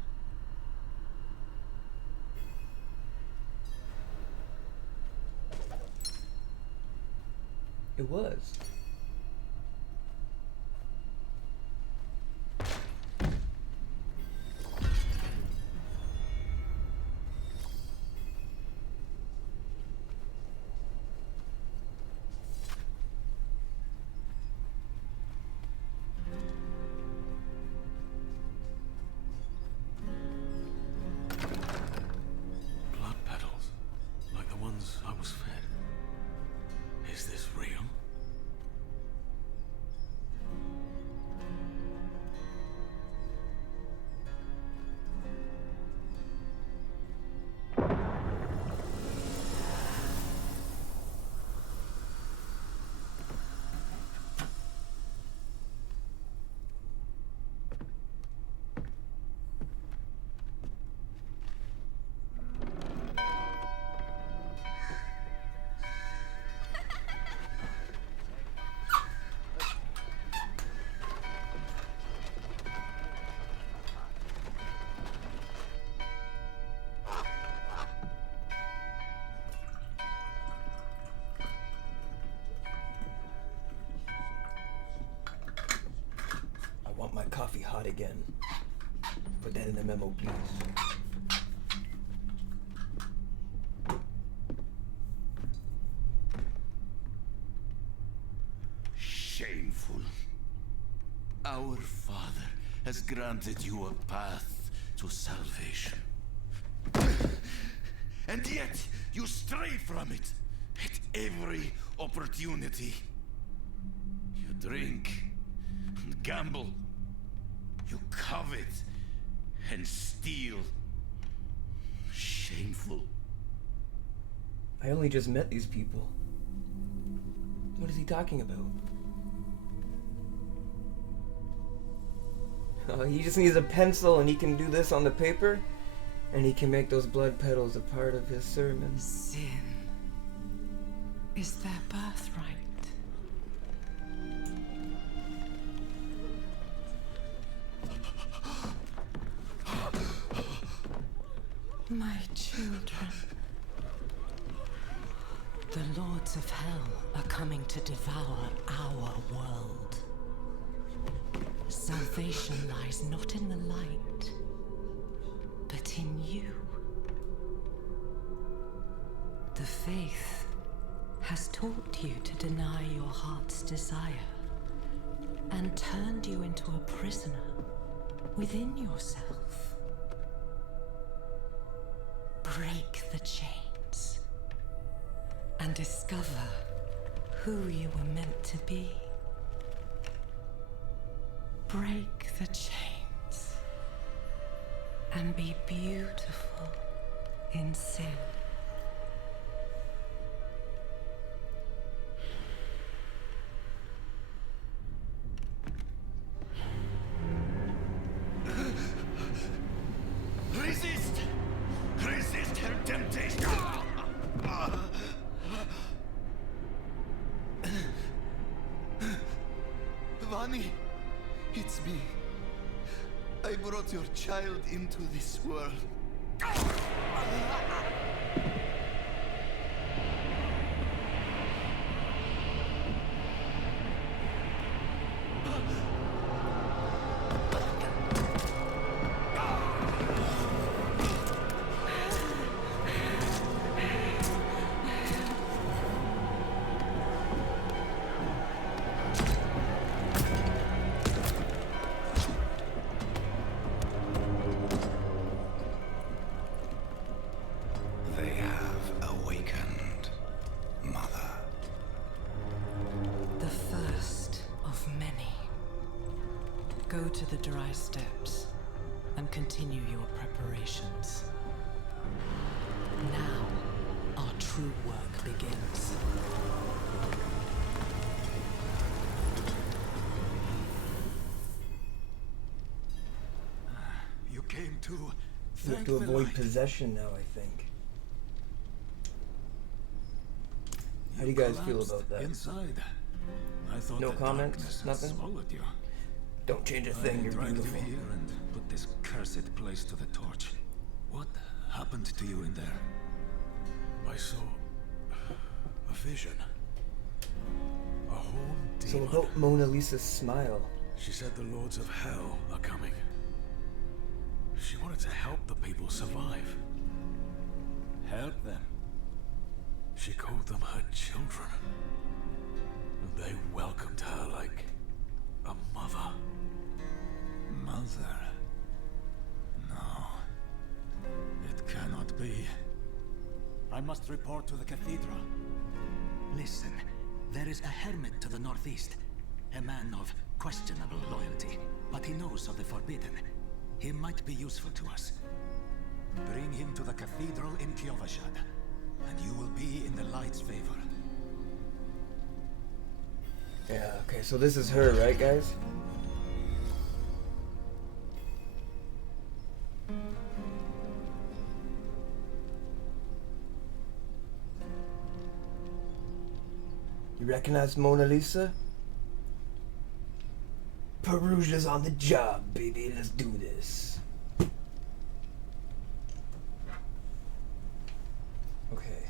It was. Blood petals, like the ones I was fed. Is this real? I want my coffee hot again. Put that in the memo, please. Shameful. Our Father has granted you a path to salvation. And yet, you stray from it at every opportunity. You drink and gamble. You covet and steal. Shameful. I only just met these people. What is he talking about? He just needs a pencil and he can do this on the paper, and he can make those blood petals a part of his sermon. Sin is their birthright. My children. The lords of hell are coming to devour our world. Salvation lies not in the light, but in you. The faith has taught you to deny your heart's desire and turned you into a prisoner within yourself. Break the chains and discover who you were meant to be. Break the chains and be beautiful in sin. Resist! Resist her temptation! Vani, it's me. I brought your child into this world. to the dry steppes and continue your preparations. Now, our true work begins. You came to You thank have to the avoid light. possession now, I think. How do you You guys feel collapsed about that? Inside. I thought No the comments? darkness had Nothing? swallowed you. Don't change a thing, I you're dragged beautiful. you here and put this cursed place to the torch. What happened to you in there? I saw a vision. A horned So demon. about Mona Lisa's smile. She said the lords of hell are coming. She wanted to help the people survive. Help them. She called them her children. And they welcomed her like a mother. Mother. No. It cannot be. I must report to the cathedral. Listen, there is a hermit to the northeast. A man of questionable loyalty, but he knows of the forbidden. He might be useful to us. Bring him to the cathedral in Kiovashad, and you will be in the light's favor. Yeah, okay, so this is her, right, guys? You recognize Mona Lisa? Perugia's on the job, baby. Let's do this. Okay.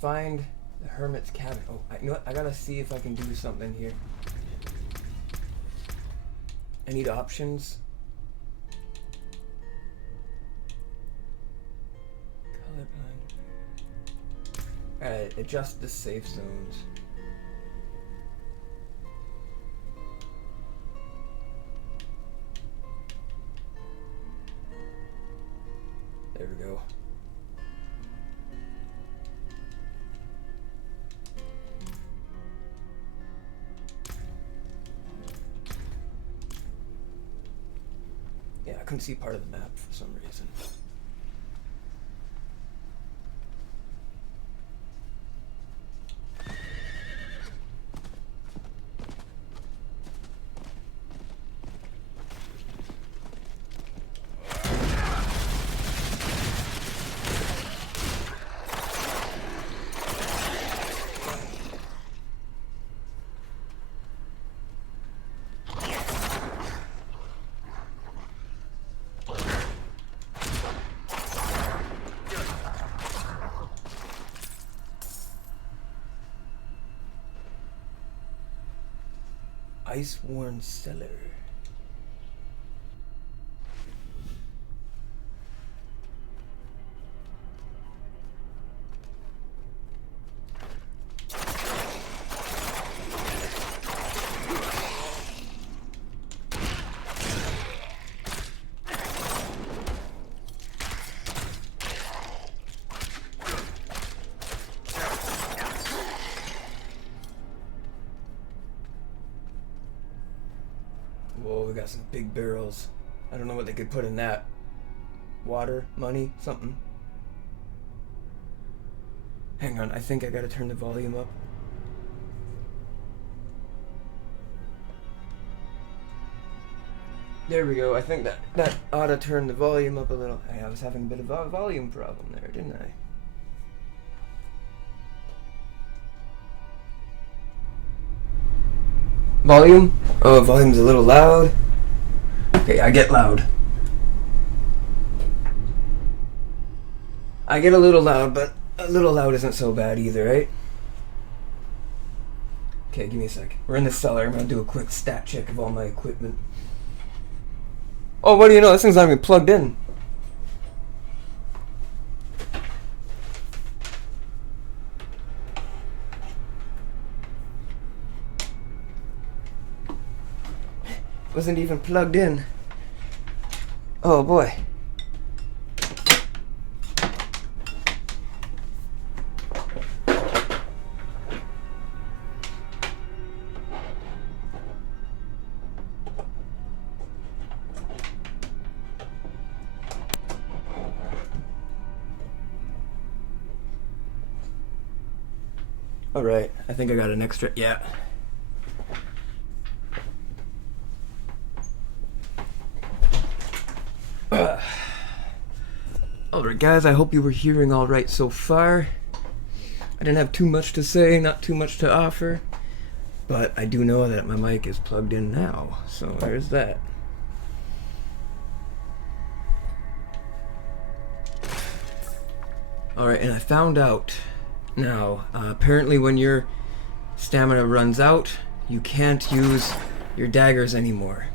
Find the hermit's cabin. Oh, you know what? I gotta see if I can do something here. I need options. Colorblind. Alright, adjust the safe zones. There we go. Yeah, I couldn't see part of the map for some reason. Ice-worn cellar. Whoa, we got some big barrels. I don't know what they could put in that. Water, money, something. Hang on, I think I gotta turn the volume up. There we go. I think that ought to turn the volume up a little. Hey, I was having a bit of a volume problem there, didn't I? Volume? Oh, volume's a little loud. Okay, I get loud. I get a little loud, but a little loud isn't so bad either, right? Okay, give me a sec. We're in the cellar. I'm gonna do a quick stat check of all my equipment. Oh, what do you know? This thing's not even plugged in. Wasn't even plugged in. Oh boy. Alright, I think I got an extra. Yeah. Alright, guys, I hope you were hearing alright so far. I didn't have too much to say, not too much to offer. But I do know that my mic is plugged in now, so there's that. Alright, and I found out now, apparently when your stamina runs out, you can't use your daggers anymore.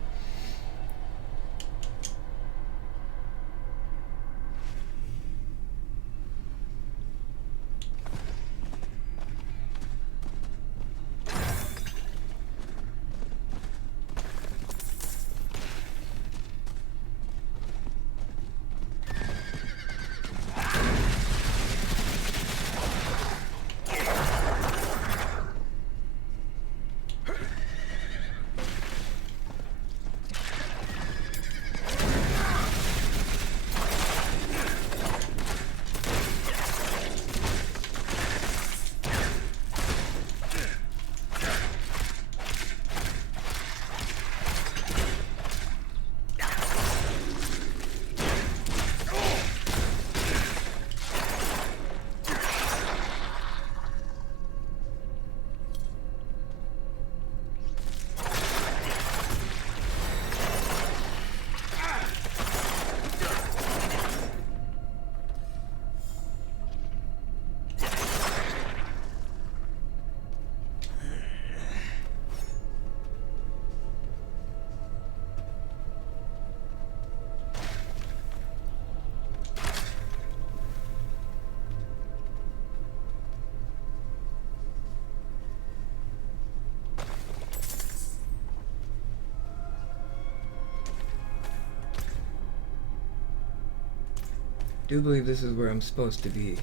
I do believe this is where I'm supposed to be.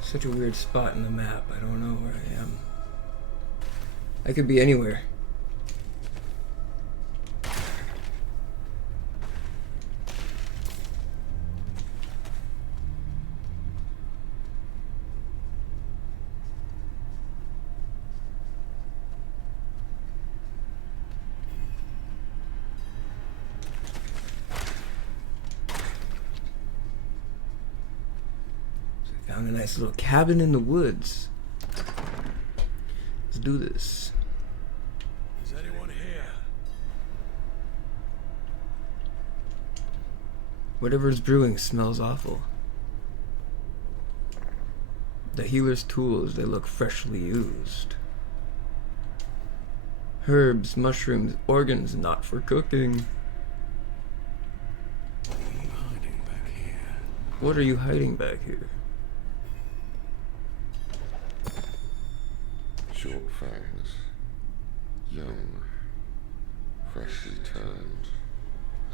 Such a weird spot in the map. I don't know where I am. I could be anywhere. Found a nice little cabin in the woods. Let's do this. Is anyone here? Whatever's brewing smells awful. The healer's tools, they look freshly used. Herbs, mushrooms, organs not for cooking. I'm hiding back here. What are you hiding back here? Short fangs, young, freshly turned,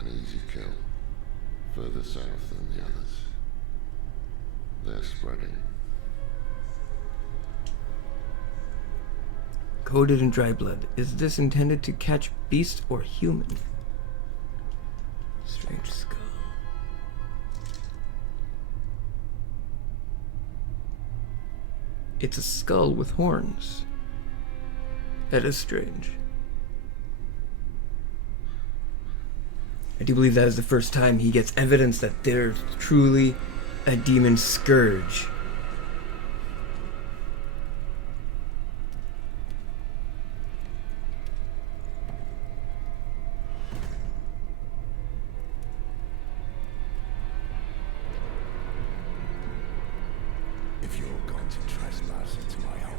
an easy kill, further south than the others. They're spreading. Coated in dry blood. Is this intended to catch beast or human? Strange skull. It's a skull with horns. That is strange. I do believe that is the first time he gets evidence that there's truly a demon scourge. If you're going to trespass into my home,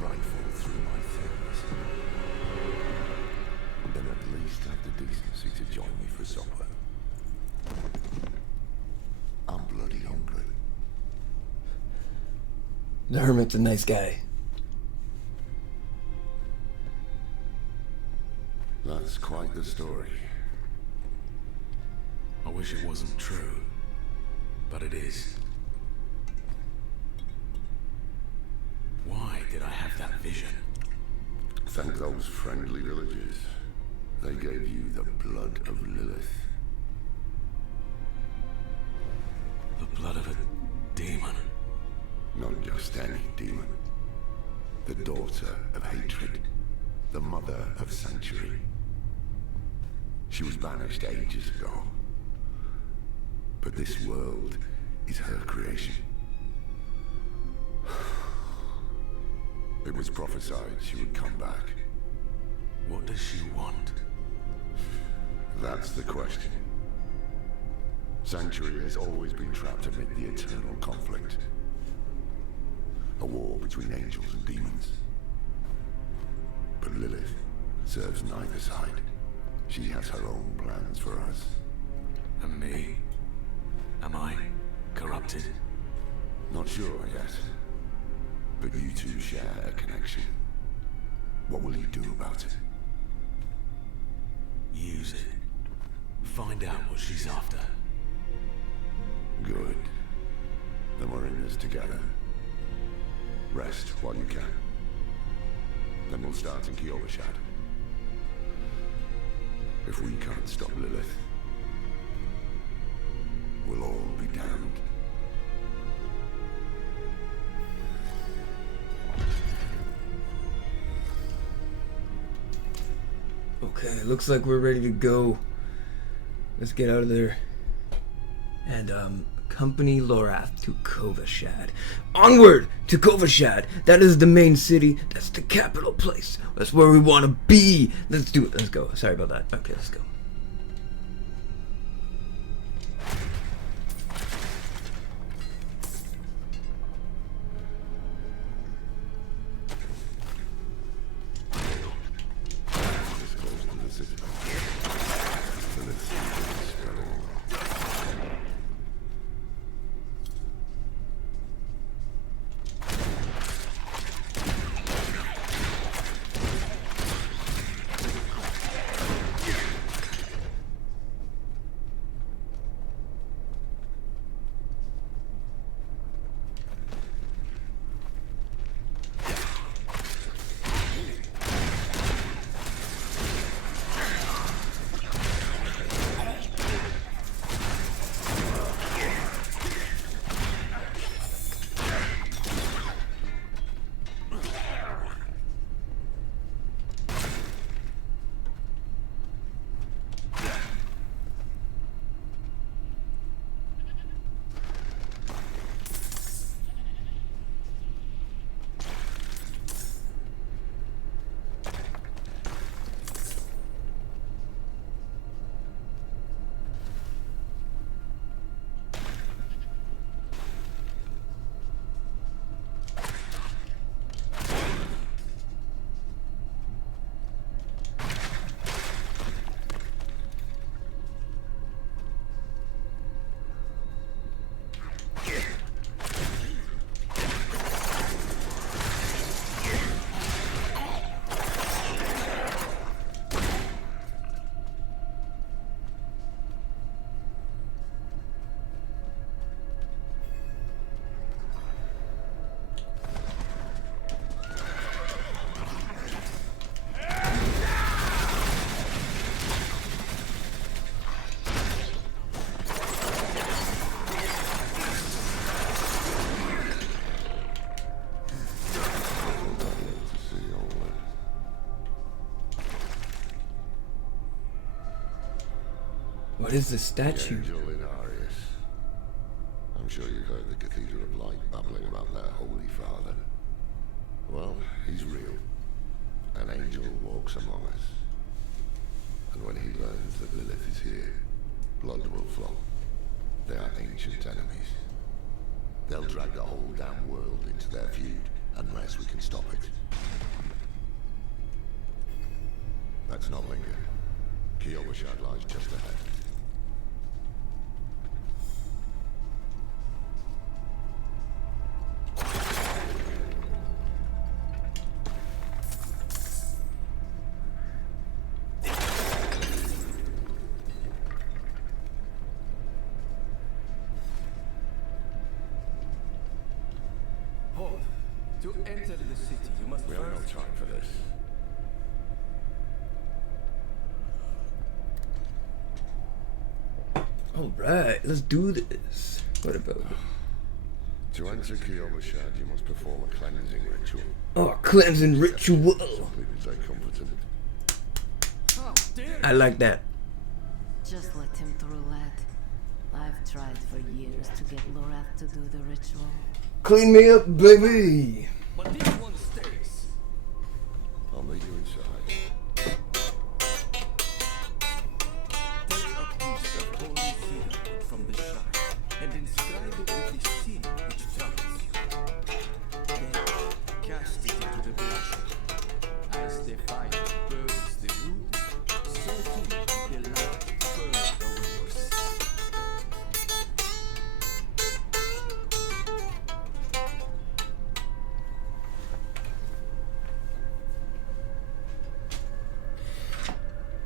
rifle through my things, then at least have the decency to join me for supper. I'm bloody hungry. The hermit's a nice guy. That's quite the story. I wish it wasn't true, but it is. Why did I have that vision? Thank those friendly villagers. They gave you the blood of Lilith. The blood of a just any demon. The daughter of hatred. The mother of sanctuary. She was banished ages ago. But this world is her creation. It was prophesied she would come back. What does she want? That's the question. Sanctuary has always been trapped amid the eternal conflict. A war between angels and demons. But Lilith serves neither side. She has her own plans for us. And me? Am I corrupted? Not sure yet. But you two share a connection. What will you do about it? Use it. Find out what she's after. Good. Then we're in this together. Rest while you can. Then we'll start in Kiobashad. If we can't stop Lilith, we'll all be damned. Okay, looks like we're ready to go. Let's get out of there. And, accompany Lorath to Kovashad. Onward to Kovashad! That is the main city. That's the capital place. That's where we want to be. Let's do it. Let's go. Sorry about that. Okay, let's go. What is the statue? The angel in Arius. I'm sure you've heard the Cathedral of Light babbling about their Holy Father. Well, he's real. An angel walks among us. And when he learns that Lilith is here, blood will flow. They are ancient enemies. They'll drag the whole damn world into their feud, unless we can stop it. Let's not linger. Kiobashad lies just ahead. Hold. To enter the city, you must We have no time for this. Alright, let's do this. What about it? To enter Kiyoba-shad, you must perform a cleansing ritual. Oh, cleansing ritual. Some people say comforting. I like that. Just let him through, lad. I've tried for years to get Lorath to do the ritual. Clean me up, baby. But this one stays. I'll meet you inside. Take a piece of holy cedar from the shrine and inscribe it with the sin which troubles you. Then cast it into the blaze. As the fire burns the wood, so too the light burns away your sin.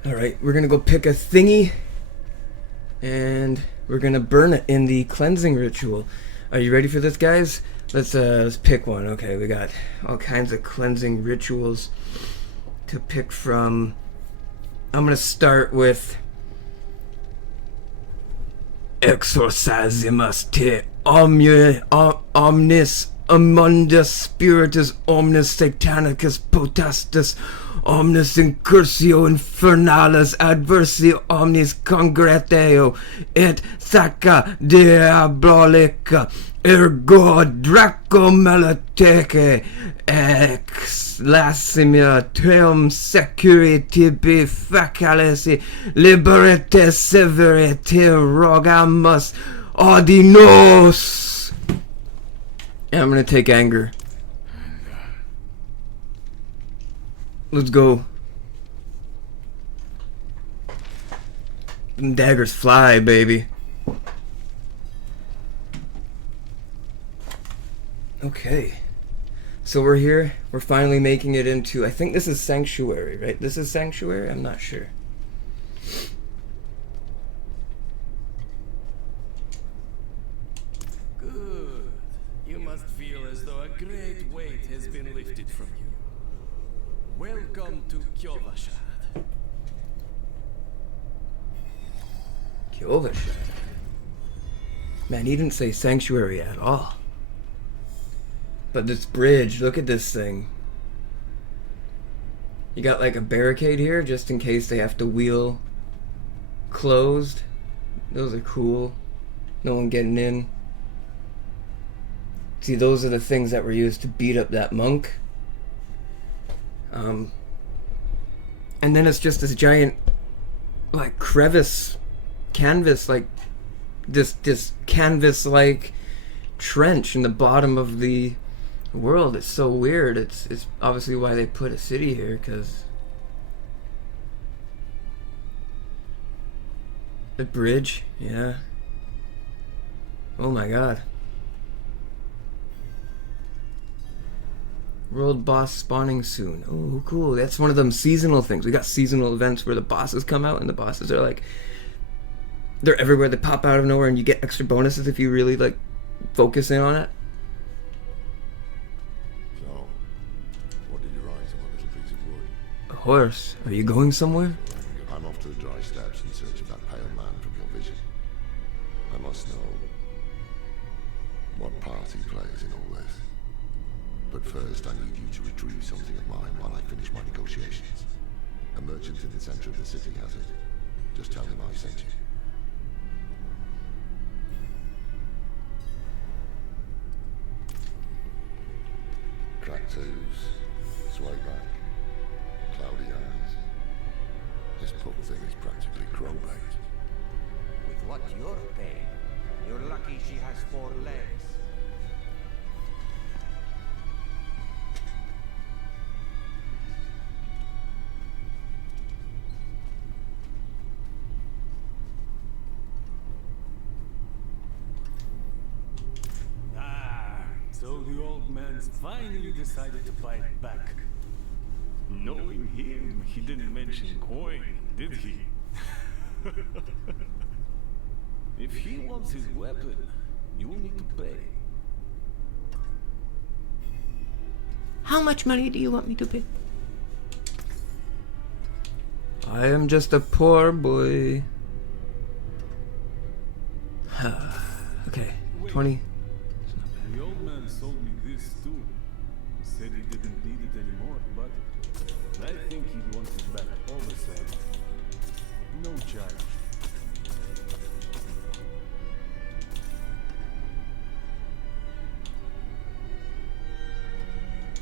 Alright, we're gonna go pick a thingy and we're gonna burn it in the cleansing ritual. Are you ready for this, guys? Let's pick one. Okay, we got all kinds of cleansing rituals to pick from. I'm gonna start with Exorcizimus te omnis Amundus spiritus omnis satanicus potestus omnis incursio infernalis adversio omnis congratio et sacca diabolica ergo draco melateke ex lassimia teum securitibi facalisi liberate severite rogamus audinos. And I'm gonna take anger. Let's go. Them daggers fly, baby. Okay. So we're here. We're finally making it into, I think this is Sanctuary, right? This is Sanctuary? I'm not sure. Good. You must feel as though a great weight has been lifted from you. Welcome to Kiyoba-shad. Kiyoba-shad. Man, he didn't say Sanctuary at all. But this bridge, look at this thing. You got like a barricade here just in case they have to wheel closed. Those are cool. No one getting in. See, those are the things that were used to beat up that monk. And then it's just this giant, like, crevice, canvas, like, this canvas-like trench in the bottom of the world. It's so weird. It's obviously why they put a city here, because the bridge, yeah. Oh my god. World boss spawning soon. Oh, cool. That's one of them seasonal things. We got seasonal events where the bosses come out, and the bosses are like, they're everywhere. They pop out of nowhere, and you get extra bonuses if you really like focus in on it. So, what did you write on a little piece of wood? A horse. Are you going somewhere? I'm off to the dry steps in search of that pale man from your vision. I must know what part he plays in all this. But first, I need you to retrieve something of mine while I finish my negotiations. A merchant in the center of the city has it. Just tell him I sent you. Cracked hooves, sway back, cloudy eyes. This poor thing is practically crow bait. With what you're paying, you're lucky she has 4 legs. So the old man's finally decided to fight back. Knowing him, he didn't mention coin, did he? If he wants his weapon, you'll need to pay. How much money do you want me to pay? I am just a poor boy. Okay, 20. The said he didn't need it anymore, but I think he'd want it back all the same. No charge.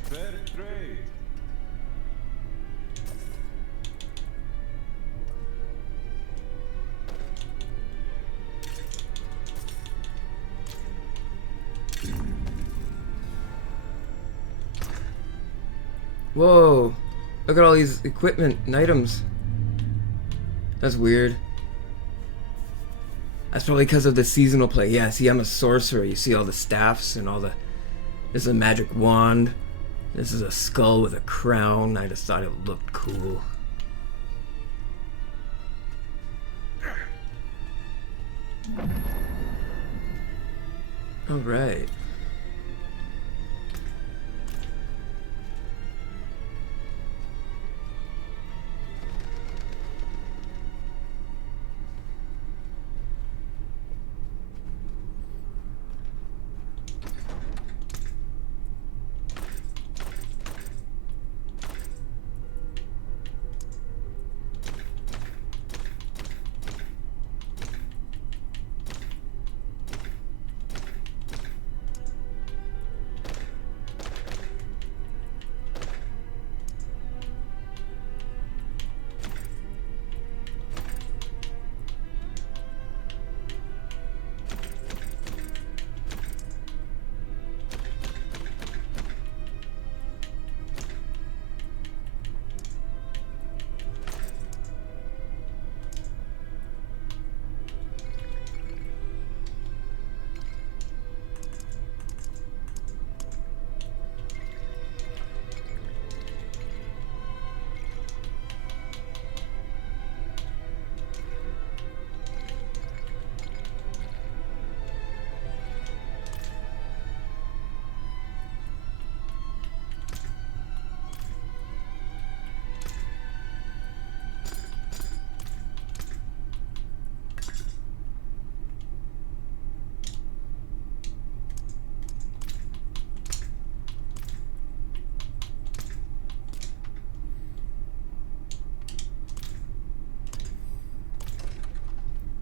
Fair trade. Whoa, look at all these equipment and items. That's weird. That's probably because of the seasonal play. Yeah, see, I'm a sorcerer. You see all the staffs and all the... This is a magic wand. This is a skull with a crown. I just thought it looked cool. Alright.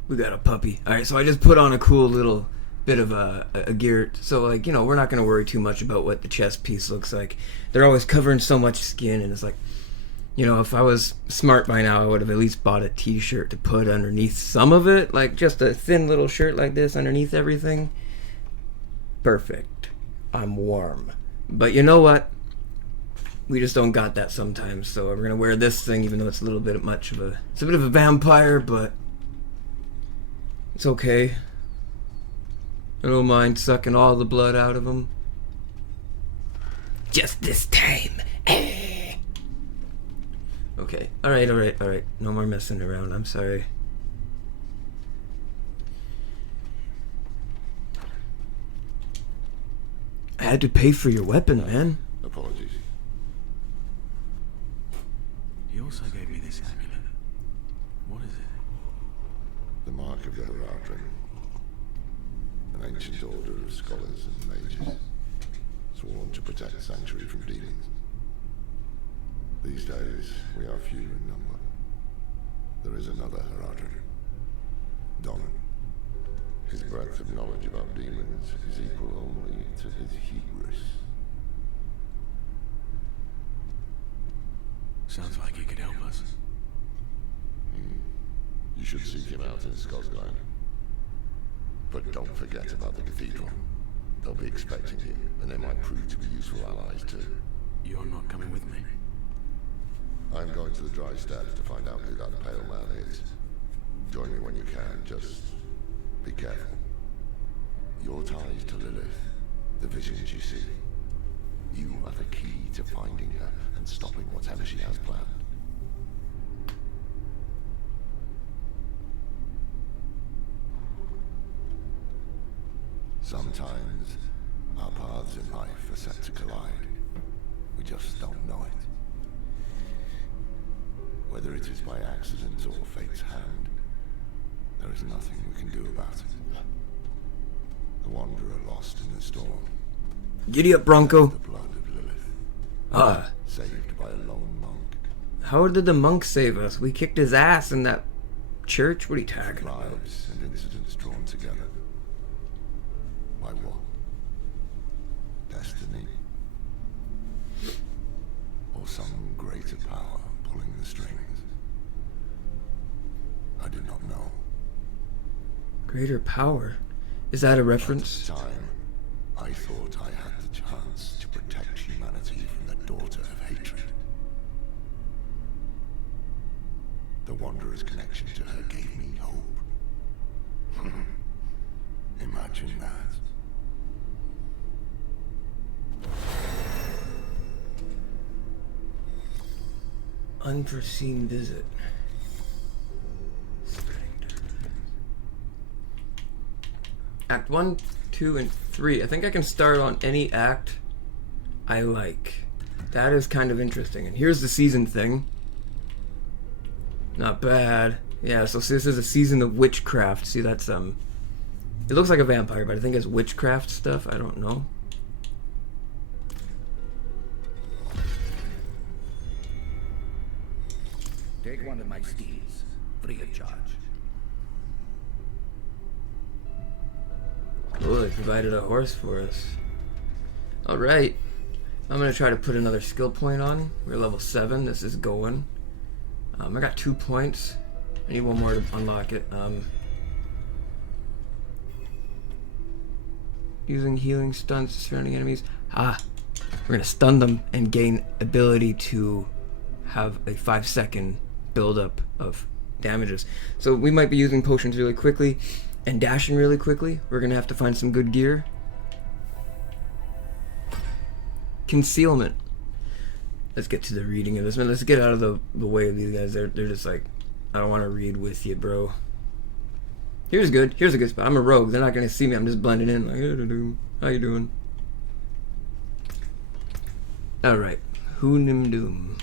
We got a puppy. Alright, so I just put on a cool little bit of a gear. So, like, you know, we're not going to worry too much about what the chest piece looks like. They're always covering so much skin, and it's like, you know, if I was smart by now, I would have at least bought a t-shirt to put underneath some of it. Like, just a thin little shirt like this underneath everything. Perfect. I'm warm. But you know what? We just don't got that sometimes, so we're going to wear this thing, even though it's a little bit much of a... It's a bit of a vampire, but... It's okay. I don't mind sucking all the blood out of him. Just this time. Okay. Alright. No more messing around. I'm sorry. I had to pay for your weapon, man. Apologies. He also gave me this amulet. What is it? The mark of the Heradrim. An ancient order of scholars and mages, sworn to protect the sanctuary from demons. These days, we are few in number. There is another Heradrim, Donan. His breadth of knowledge about demons is equal only to his hubris. Sounds like he could help us. You should seek him out in Skosgard. But don't forget about the cathedral. They'll be expecting you, and they might prove to be useful allies too. You're not coming with me? I'm going to the dry steppes to find out who that pale man is. Join me when you can, just be careful. Your ties to Lilith, the visions you see. You are the key to finding her and stopping whatever she has planned. Sometimes, our paths in life are set to collide. We just don't know it. Whether it is by accident or fate's hand, there is nothing we can do about it. The wanderer lost in the storm. Giddy up, Bronco. The blood of Lilith. Ah. Saved by a lone monk. How did the monk save us? We kicked his ass in that church? What are you talking about? Lives and incidents drawn together. By what? Destiny? Or some greater power pulling the strings? I do not know. Greater power? Is that a reference? At the time, I thought I had the chance to protect humanity from the daughter of hatred. The Wanderer's connection to her gave me hope. Imagine that. Unforeseen visit. Act 1, 2, and 3. I think I can start on any act I like. That is kind of interesting. And here's the season thing. Not bad. Yeah, so this is a season of witchcraft. See, that's, it looks like a vampire, but I think it's witchcraft stuff. I don't know. Take one of my steeds, free of charge. Oh, they provided a horse for us. Alright. I'm gonna try to put another skill point on. We're level 7. This is going. I got 2 points. I need one more to unlock it. Using healing stunts to surrounding enemies. We're gonna stun them and gain ability to have a 5-second buildup of damages. So we might be using potions really quickly and dashing really quickly. We're gonna have to find some good gear. Concealment. Let's get to the reading of this, man. Let's get out of the way of these guys. They're just like, I don't want to read with you, bro. Here's good. Here's a good spot. I'm a rogue. They're not gonna see me. I'm just blending in. Like, how you doing? All right. Hoonim Doom.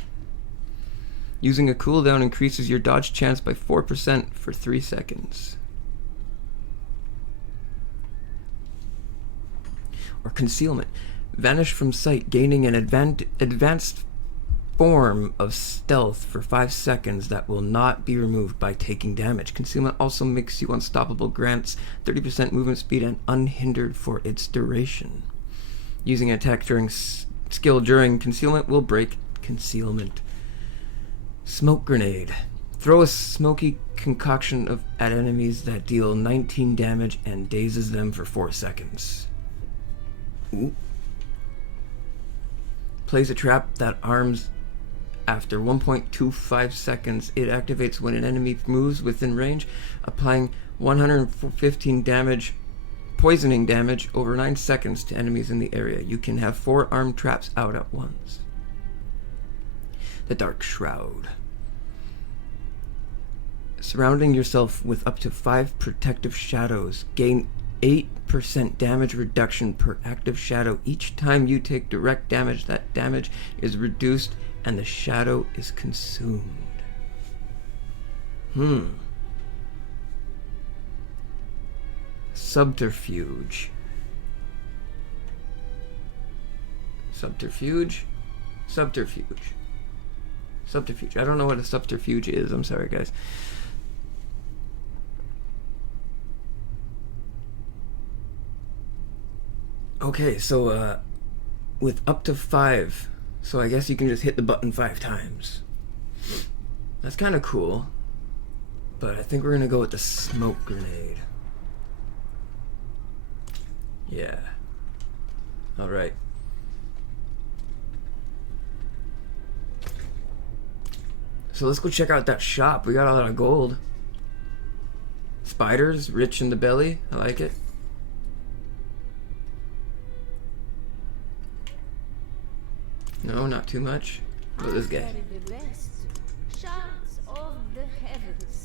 Using a cooldown increases your dodge chance by 4% for 3 seconds. Or concealment. Vanish from sight, gaining an advanced form of stealth for 5 seconds that will not be removed by taking damage. Concealment also makes you unstoppable, grants 30% movement speed and unhindered for its duration. Using an attack during skill during concealment will break concealment. Smoke grenade. Throw a smoky concoction at enemies that deal 19 damage and dazes them for 4 seconds. Ooh. Place a trap that arms after 1.25 seconds. It activates when an enemy moves within range, applying 115 damage, poisoning damage over 9 seconds to enemies in the area. You can have 4 armed traps out at once. The Dark Shroud. Surrounding yourself with up to 5 protective shadows. Gain 8% damage reduction per active shadow. Each time you take direct damage, that damage is reduced and the shadow is consumed. Subterfuge. Subterfuge? Subterfuge. Subterfuge. I don't know what a subterfuge is. I'm sorry, guys. Okay, so with up to 5, so I guess you can just hit the button 5 times. That's kind of cool, but I think we're gonna go with the smoke grenade. Yeah. All right. So let's go check out that shop. We got a lot of gold. Spiders, rich in the belly. I like it. No, not too much. Look at this guy. Shards of the heavens.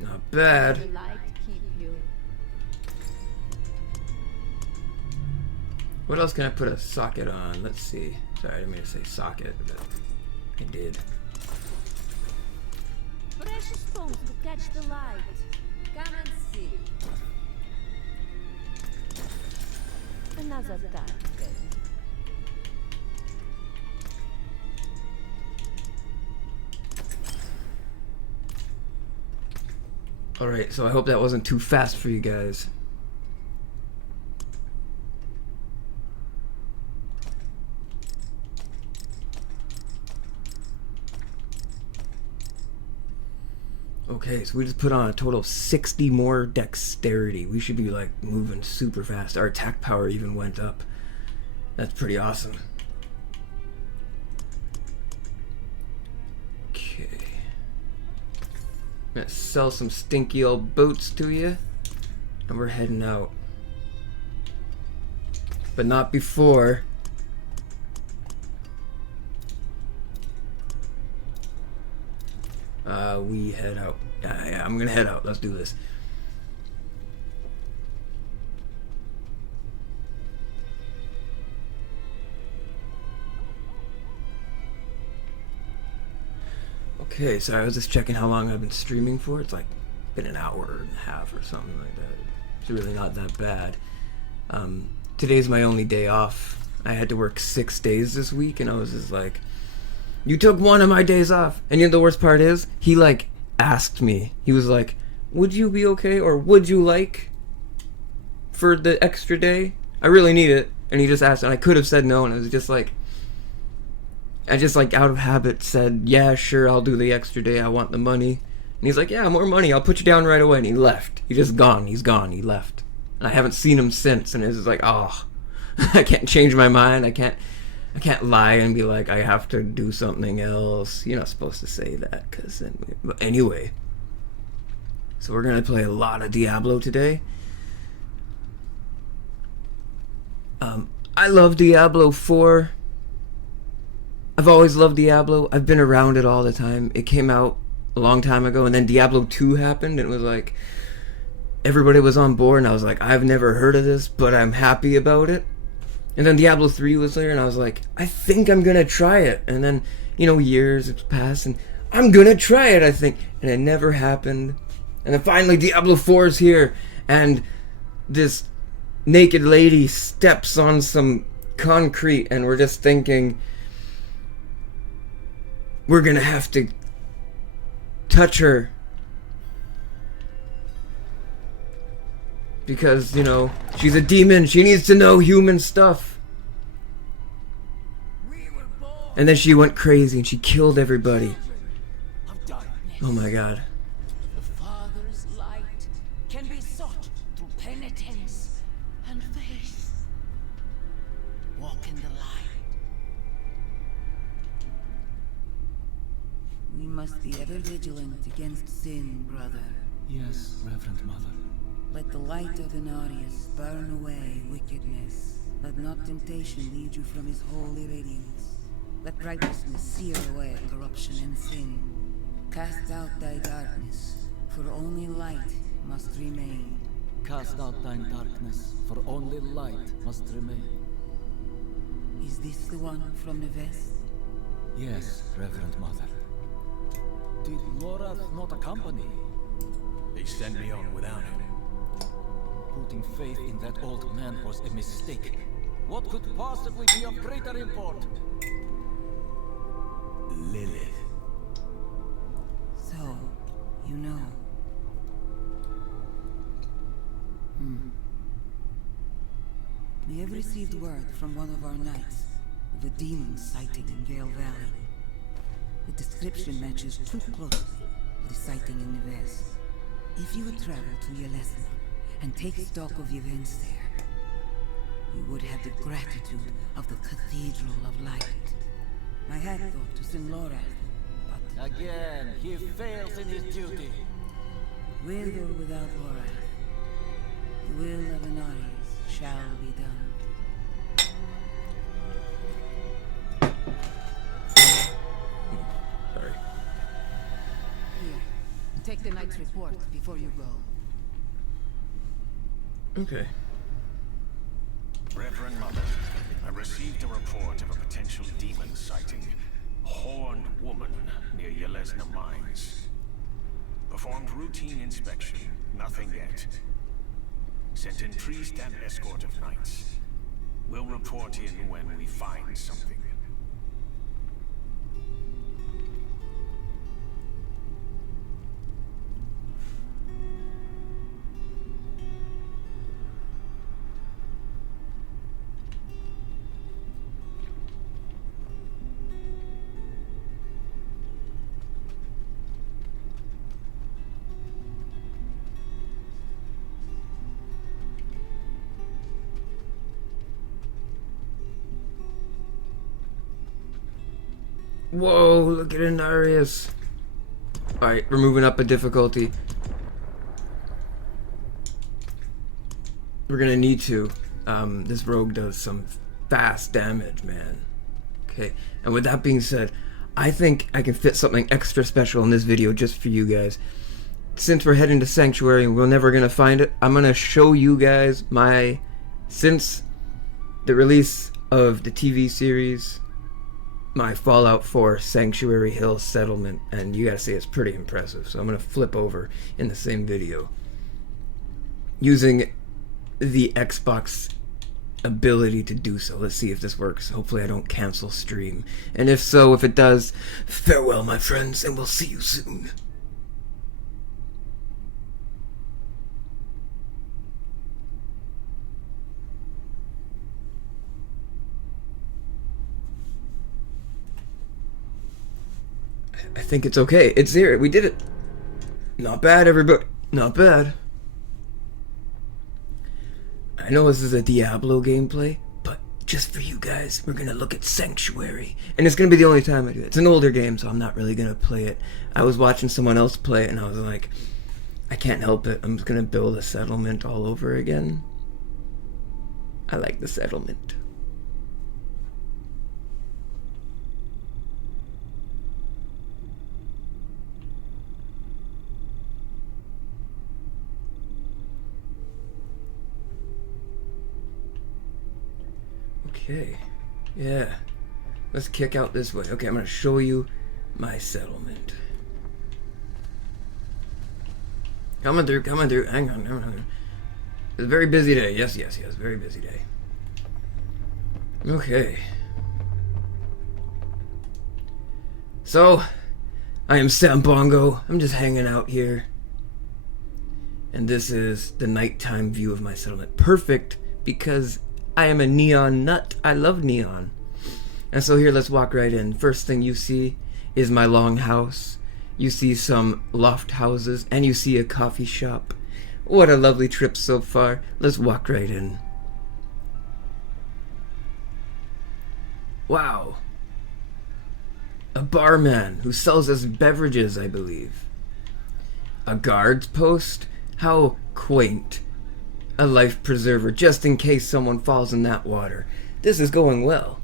Not bad. The light keep you. What else can I put a socket on? Let's see. Sorry, I didn't mean to say socket, but I did. Precious stones to catch the light. Come and see. Another dark day. Alright, so I hope that wasn't too fast for you guys. Okay, so we just put on a total of 60 more dexterity. We should be like moving super fast. Our attack power even went up. That's pretty awesome. Okay. I'm gonna sell some stinky old boots to you. And we're heading out. But not before. We head out. Yeah, I'm gonna head out. Let's do this. Okay, so I was just checking how long I've been streaming for. It's like been an hour and a half or something like that. It's really not that bad. Today's my only day off. I had to work 6 days this week, and I was just like, you took one of my days off. And you know the worst part is, he like asked me. He was like, would you be okay, or would you like for the extra day? I really need it. And he just asked, and I could have said no, and it was just like, I just like out of habit said, yeah, sure, I'll do the extra day. I want the money. And he's like, yeah, more money. I'll put you down right away. And he left. He's just gone. He's gone. He left. And I haven't seen him since. And it's just like, oh, I can't change my mind. I can't lie and be like, I have to do something else. You're not supposed to say that, cause but anyway. So we're gonna play a lot of Diablo today. I love Diablo 4. I've always loved Diablo. I've been around it all the time. It came out a long time ago, and then Diablo 2 happened, and it was like, everybody was on board, and I was like, I've never heard of this, but I'm happy about it. And then Diablo 3 was there, and I was like, I think I'm gonna try it. And then, you know, years have passed, and I'm gonna try it, I think. And it never happened. And then finally Diablo 4 is here, and this naked lady steps on some concrete, and we're just thinking, we're gonna have to touch her. Because, you know, she's a demon. She needs to know human stuff. And then she went crazy and she killed everybody. Oh my god. The Father's light can be sought through penitence and faith. Walk in the light. We must be ever vigilant against sin, brother. Yes, Reverend Mother. Let the light of Inarius burn away wickedness. Let not temptation lead you from his holy radiance. Let righteousness sear away corruption and sin. Cast out thy darkness, for only light must remain. Cast out thine darkness, for only light must remain. Is this the one from the west? Yes, Reverend Mother. Did Lorath not accompany? They sent me on without him. Putting faith in that old man was a mistake. What could possibly be of greater import? Lilith. So, you know. We have received word from one of our knights of a demon sighting in Gale Valley. The description matches too closely with the sighting in the west. If you would travel to Yelesna and take stock of the events there, you would have the gratitude of the Cathedral of Light. I had thought to send Lorath, but... Again, he fails in his duty. With or without Lorath, the will of Inarius shall be done. Sorry. Here, take the Knight's report before you go. Okay. Reverend Mother, I received a report of a potential demon sighting. A horned woman near Yelesna Mines. Performed routine inspection. Nothing yet. Sent in priest and escort of knights. We'll report in when we find something. Whoa, look at Inarius. Alright, we're moving up a difficulty. We're gonna need to. This rogue does some fast damage, man. Okay, and with that being said, I think I can fit something extra special in this video just for you guys. Since we're heading to Sanctuary and we're never gonna find it, I'm gonna show you guys since the release of the TV series, my Fallout 4 Sanctuary Hill settlement, and you gotta say it's pretty impressive. So I'm gonna flip over in the same video using the Xbox ability to do so. Let's see if this works. Hopefully I don't cancel stream, and if so, if it does, farewell my friends, and we'll see you soon. I think it's okay. It's here. We did it. Not bad, everybody. Not bad. I know this is a Diablo gameplay, but just for you guys, we're gonna look at Sanctuary. And it's gonna be the only time I do it. It's an older game, so I'm not really gonna play it. I was watching someone else play it, and I was like, I can't help it. I'm just gonna build a settlement all over again. I like the settlement. Okay, yeah, let's kick out this way. Okay, I'm gonna show you my settlement. Coming through, hang on. It's a very busy day, yes, very busy day. Okay. So, I am Sambongo, I'm just hanging out here. And this is the nighttime view of my settlement. Perfect, because I am a neon nut. I love neon. And so here, let's walk right in. First thing you see is my long house. You see some loft houses, and you see a coffee shop. What a lovely trip so far. Let's walk right in. Wow. A barman who sells us beverages, I believe. A guard's post? How quaint. A life preserver, just in case someone falls in that water. This is going well.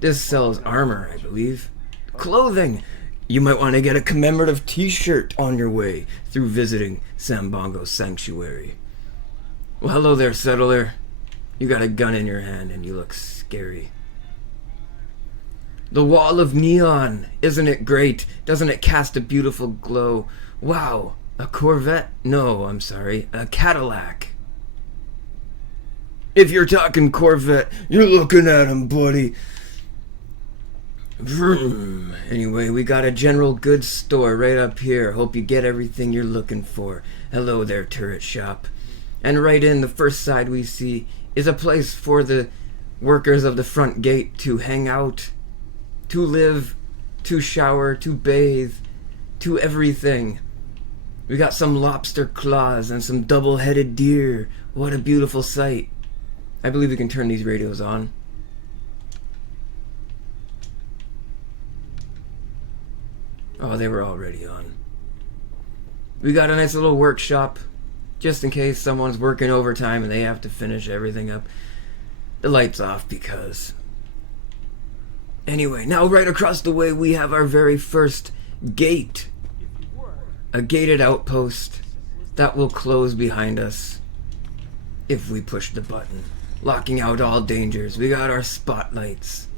This sells armor, I believe. Clothing! You might want to get a commemorative t-shirt on your way through visiting Sambongo's Sanctuary. Well, hello there, settler. You got a gun in your hand and you look scary. The wall of neon! Isn't it great? Doesn't it cast a beautiful glow? Wow! A Corvette? No, I'm sorry. A Cadillac. If you're talking Corvette, you're looking at him, buddy. Vroom. Anyway, we got a general goods store right up here. Hope you get everything you're looking for. Hello there, turret shop. And right in the first side we see is a place for the workers of the front gate to hang out, to live, to shower, to bathe, to everything. We got some lobster claws and some double-headed deer. What a beautiful sight. I believe we can turn these radios on. Oh, they were already on. We got a nice little workshop, just in case someone's working overtime and they have to finish everything up. The light's off because... Anyway, now right across the way we have our very first gate. a gated outpost that will close behind us if we push the button, locking out all dangers. We got our spotlights,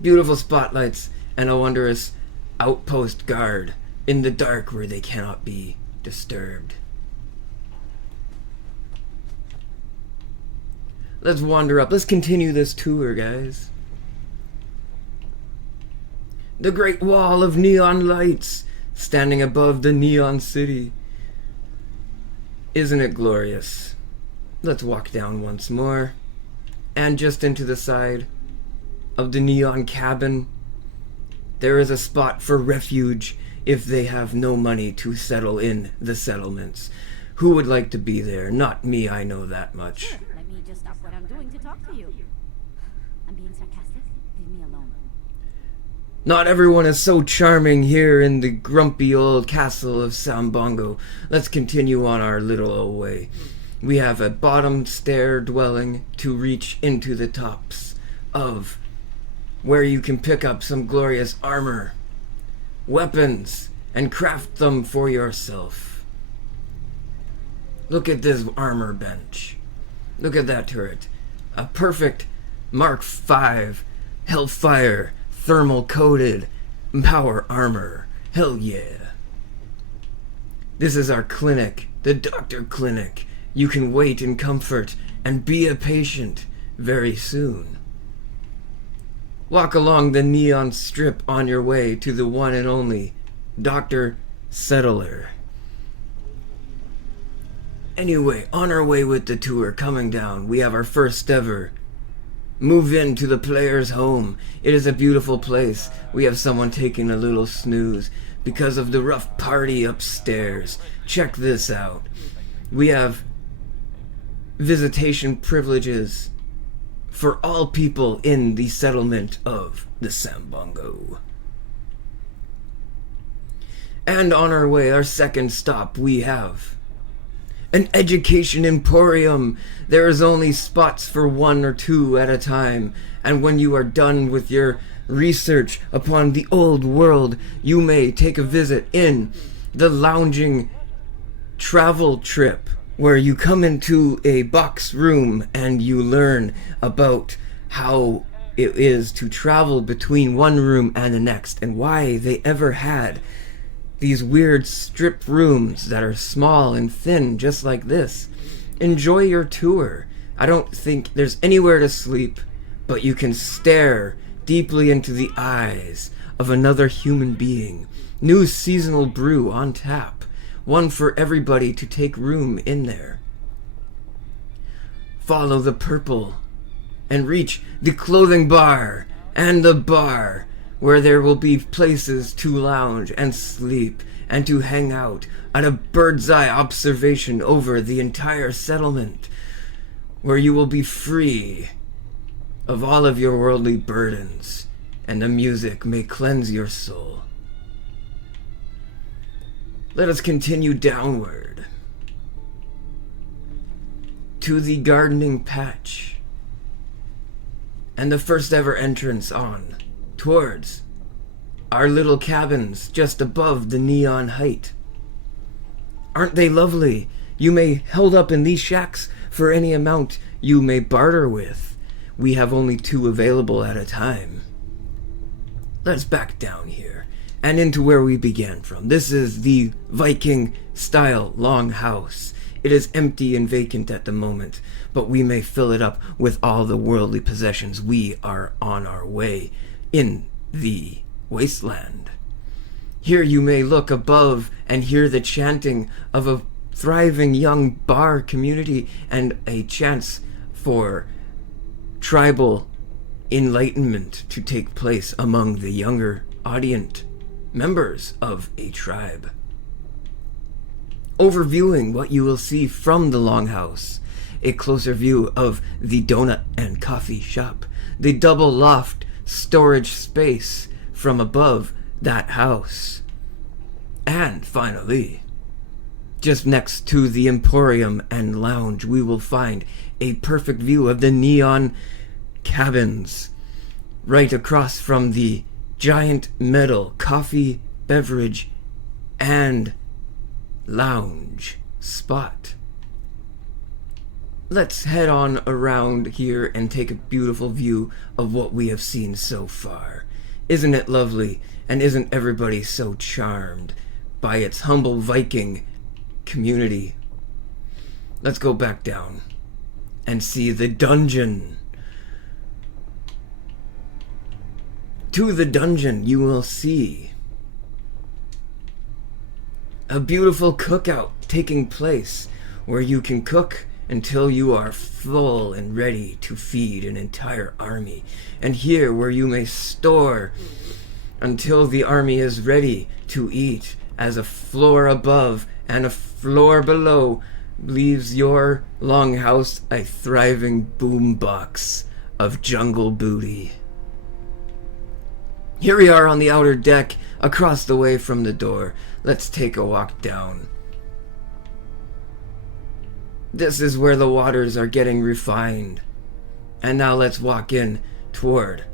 beautiful spotlights, and a wondrous outpost guard in the dark where they cannot be disturbed. Let's wander up. Let's continue this tour, guys. The Great Wall of neon lights standing above the neon city. Isn't it glorious? Let's walk down once more. And just into the side of the neon cabin, there is a spot for refuge if they have no money to settle in the settlements. Who would like to be there? Not me, I know that much. Sure, let me just stop what I'm doing to talk to you. I'm being sarcastic. Leave me alone. Not everyone is so charming here in the grumpy old castle of Sambongo. Let's continue on our little old way. We have a bottom stair dwelling to reach into the tops of, where you can pick up some glorious armor, weapons, and craft them for yourself. Look at this armor bench. Look at that turret. A perfect Mark V Hellfire thermal coated power armor. Hell yeah. This is our clinic, the doctor clinic. You can wait in comfort and be a patient very soon. Walk along the neon strip on your way to the one and only Dr. Settler. Anyway, on our way with the tour coming down, we have our first ever move into the player's home. It is a beautiful place. We have someone taking a little snooze because of the rough party upstairs. Check this out. We have visitation privileges for all people in the settlement of the Sambongo. And on our way, our second stop, we have an education emporium. There is only spots for 1 or 2 at a time, and when you are done with your research upon the old world, you may take a visit in the lounging travel trip, where you come into a box room and you learn about how it is to travel between one room and the next, and why they ever had these weird strip rooms that are small and thin, just like this. Enjoy your tour. I don't think there's anywhere to sleep, but you can stare deeply into the eyes of another human being. New seasonal brew on tap. One for everybody to take room in there. Follow the purple and reach the clothing bar and the bar, where there will be places to lounge and sleep and to hang out at a bird's eye observation over the entire settlement, where you will be free of all of your worldly burdens, and the music may cleanse your soul. Let us continue downward to the gardening patch and the first ever entrance on towards our little cabins just above the neon height. Aren't they lovely? You may hold up in these shacks for any amount you may barter with. We have only 2 available at a time. Let's back down here and into where we began from. This is the Viking style longhouse. It is empty and vacant at the moment, but we may fill it up with all the worldly possessions. We are on our way in the wasteland. Here you may look above and hear the chanting of a thriving young bar community and a chance for tribal enlightenment to take place among the younger audience members of a tribe. Overviewing what you will see from the longhouse, a closer view of the donut and coffee shop, the double loft storage space from above that house, and finally, just next to the emporium and lounge, we will find a perfect view of the neon cabins right across from the giant metal coffee, beverage, and lounge spot. Let's head on around here and take a beautiful view of what we have seen so far. Isn't it lovely? And isn't everybody so charmed by its humble Viking community? Let's go back down and see the dungeon. To the dungeon, you will see a beautiful cookout taking place where you can cook until you are full and ready to feed an entire army. And here where you may store until the army is ready to eat, as a floor above and a floor below leaves your longhouse a thriving boombox of jungle booty. Here we are on the outer deck, across the way from the door. Let's take a walk down. This is where the waters are getting refined. And now let's walk in toward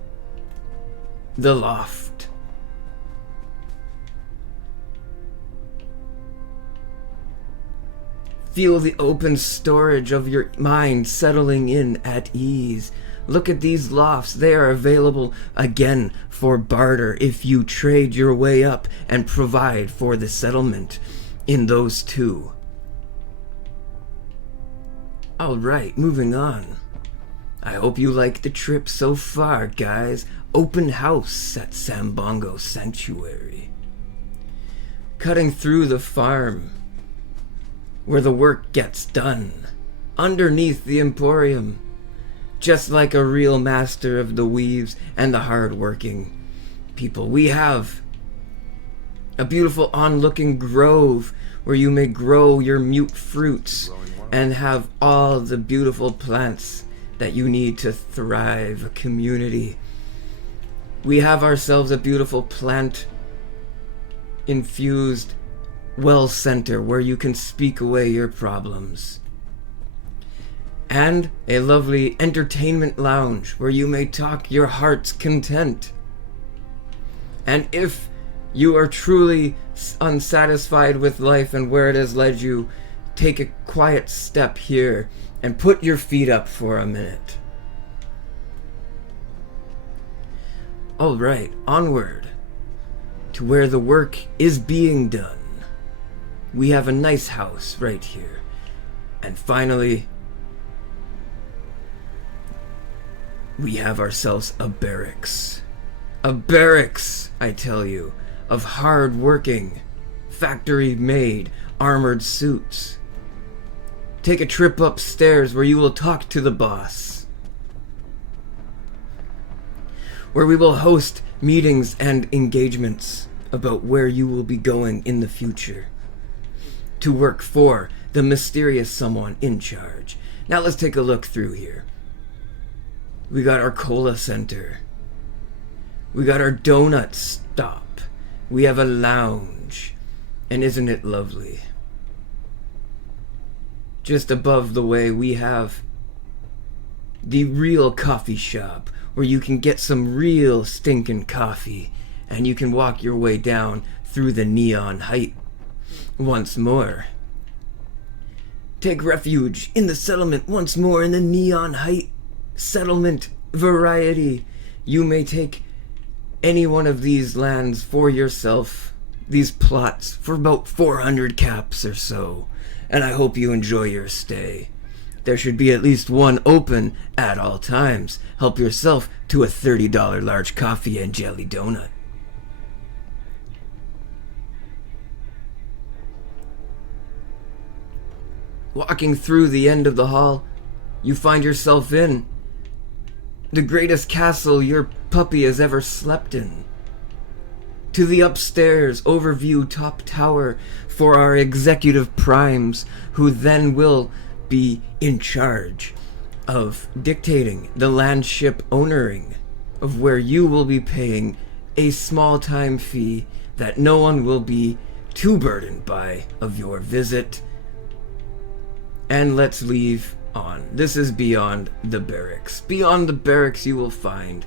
the loft. Feel the open storage of your mind settling in at ease. Look at these lofts. They are available again for barter if you trade your way up and provide for the settlement in those two. Alright, moving on. I hope you like the trip so far, guys. Open house at Sambongo Sanctuary. Cutting through the farm where the work gets done. Underneath the Emporium. Just like a real master of the weaves and the hard-working people. We have a beautiful onlooking grove where you may grow your mute fruits and have all the beautiful plants that you need to thrive a community. We have ourselves a beautiful plant-infused well center where you can speak away your problems. And a lovely entertainment lounge where you may talk your heart's content. And if you are truly unsatisfied with life and where it has led you, take a quiet step here and put your feet up for a minute. Alright, onward to where the work is being done. We have a nice house right here. And finally, we have ourselves a barracks. A barracks, I tell you, of hard-working, factory-made, armored suits. Take a trip upstairs where you will talk to the boss. Where we will host meetings and engagements about where you will be going in the future. To work for the mysterious someone in charge. Now let's take a look through here. We got our cola center. We got our donut stop. We have a lounge. And isn't it lovely? Just above the way we have the real coffee shop where you can get some real stinking coffee and you can walk your way down through the neon height. Once more. Take refuge in the settlement once more in the neon height settlement variety. You may take any one of these lands for yourself, these plots, for about 400 caps or so, and I hope you enjoy your stay. There should be at least one open at all times. Help yourself to a $30 large coffee and jelly donut. Walking through the end of the hall, you find yourself in the greatest castle your puppy has ever slept in. To the upstairs overview top tower for our executive primes, who then will be in charge of dictating the landship ownering of where you will be paying a small time fee that no one will be too burdened by of your visit. And let's leave on. This is beyond the barracks. Beyond the barracks you will find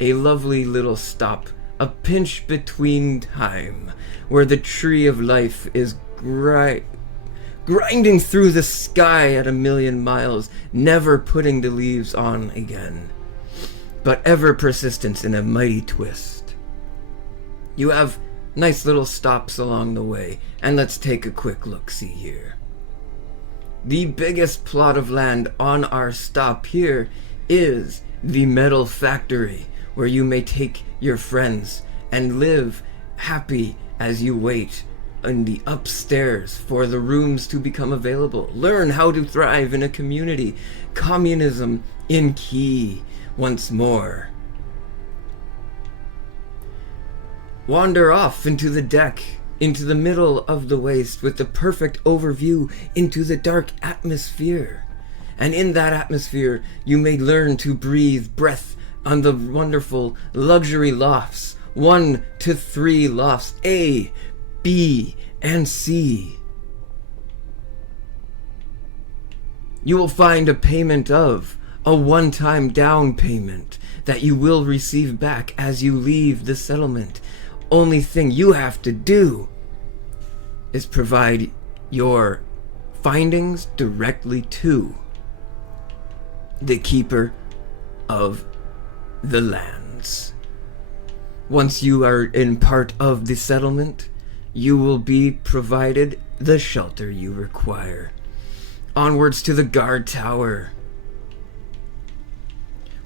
a lovely little stop, a pinch between time, where the tree of life is grinding through the sky at 1,000,000 miles, never putting the leaves on again, but ever persistence in a mighty twist. You have nice little stops along the way, and let's take a quick look-see here. The biggest plot of land on our stop here is the metal factory, where you may take your friends and live happy as you wait in the upstairs for the rooms to become available. Learn how to thrive in a community. Communism in key once more. Wander off into the deck, into the middle of the waste with the perfect overview into the dark atmosphere. And in that atmosphere, you may learn to breath on the wonderful luxury lofts. 1 to 3 lofts, A, B, and C. You will find a payment of a one-time down payment that you will receive back as you leave the settlement. Only thing you have to do is provide your findings directly to the keeper of the lands. Once you are in part of the settlement, you will be provided the shelter you require. Onwards to the guard tower.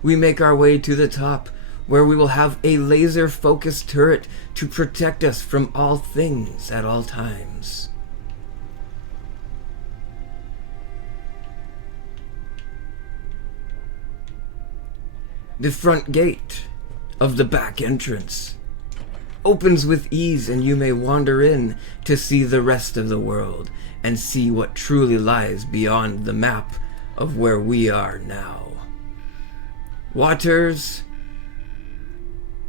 We make our way to the top, where we will have a laser-focused turret to protect us from all things at all times. The front gate of the back entrance opens with ease, and you may wander in to see the rest of the world and see what truly lies beyond the map of where we are now. Waters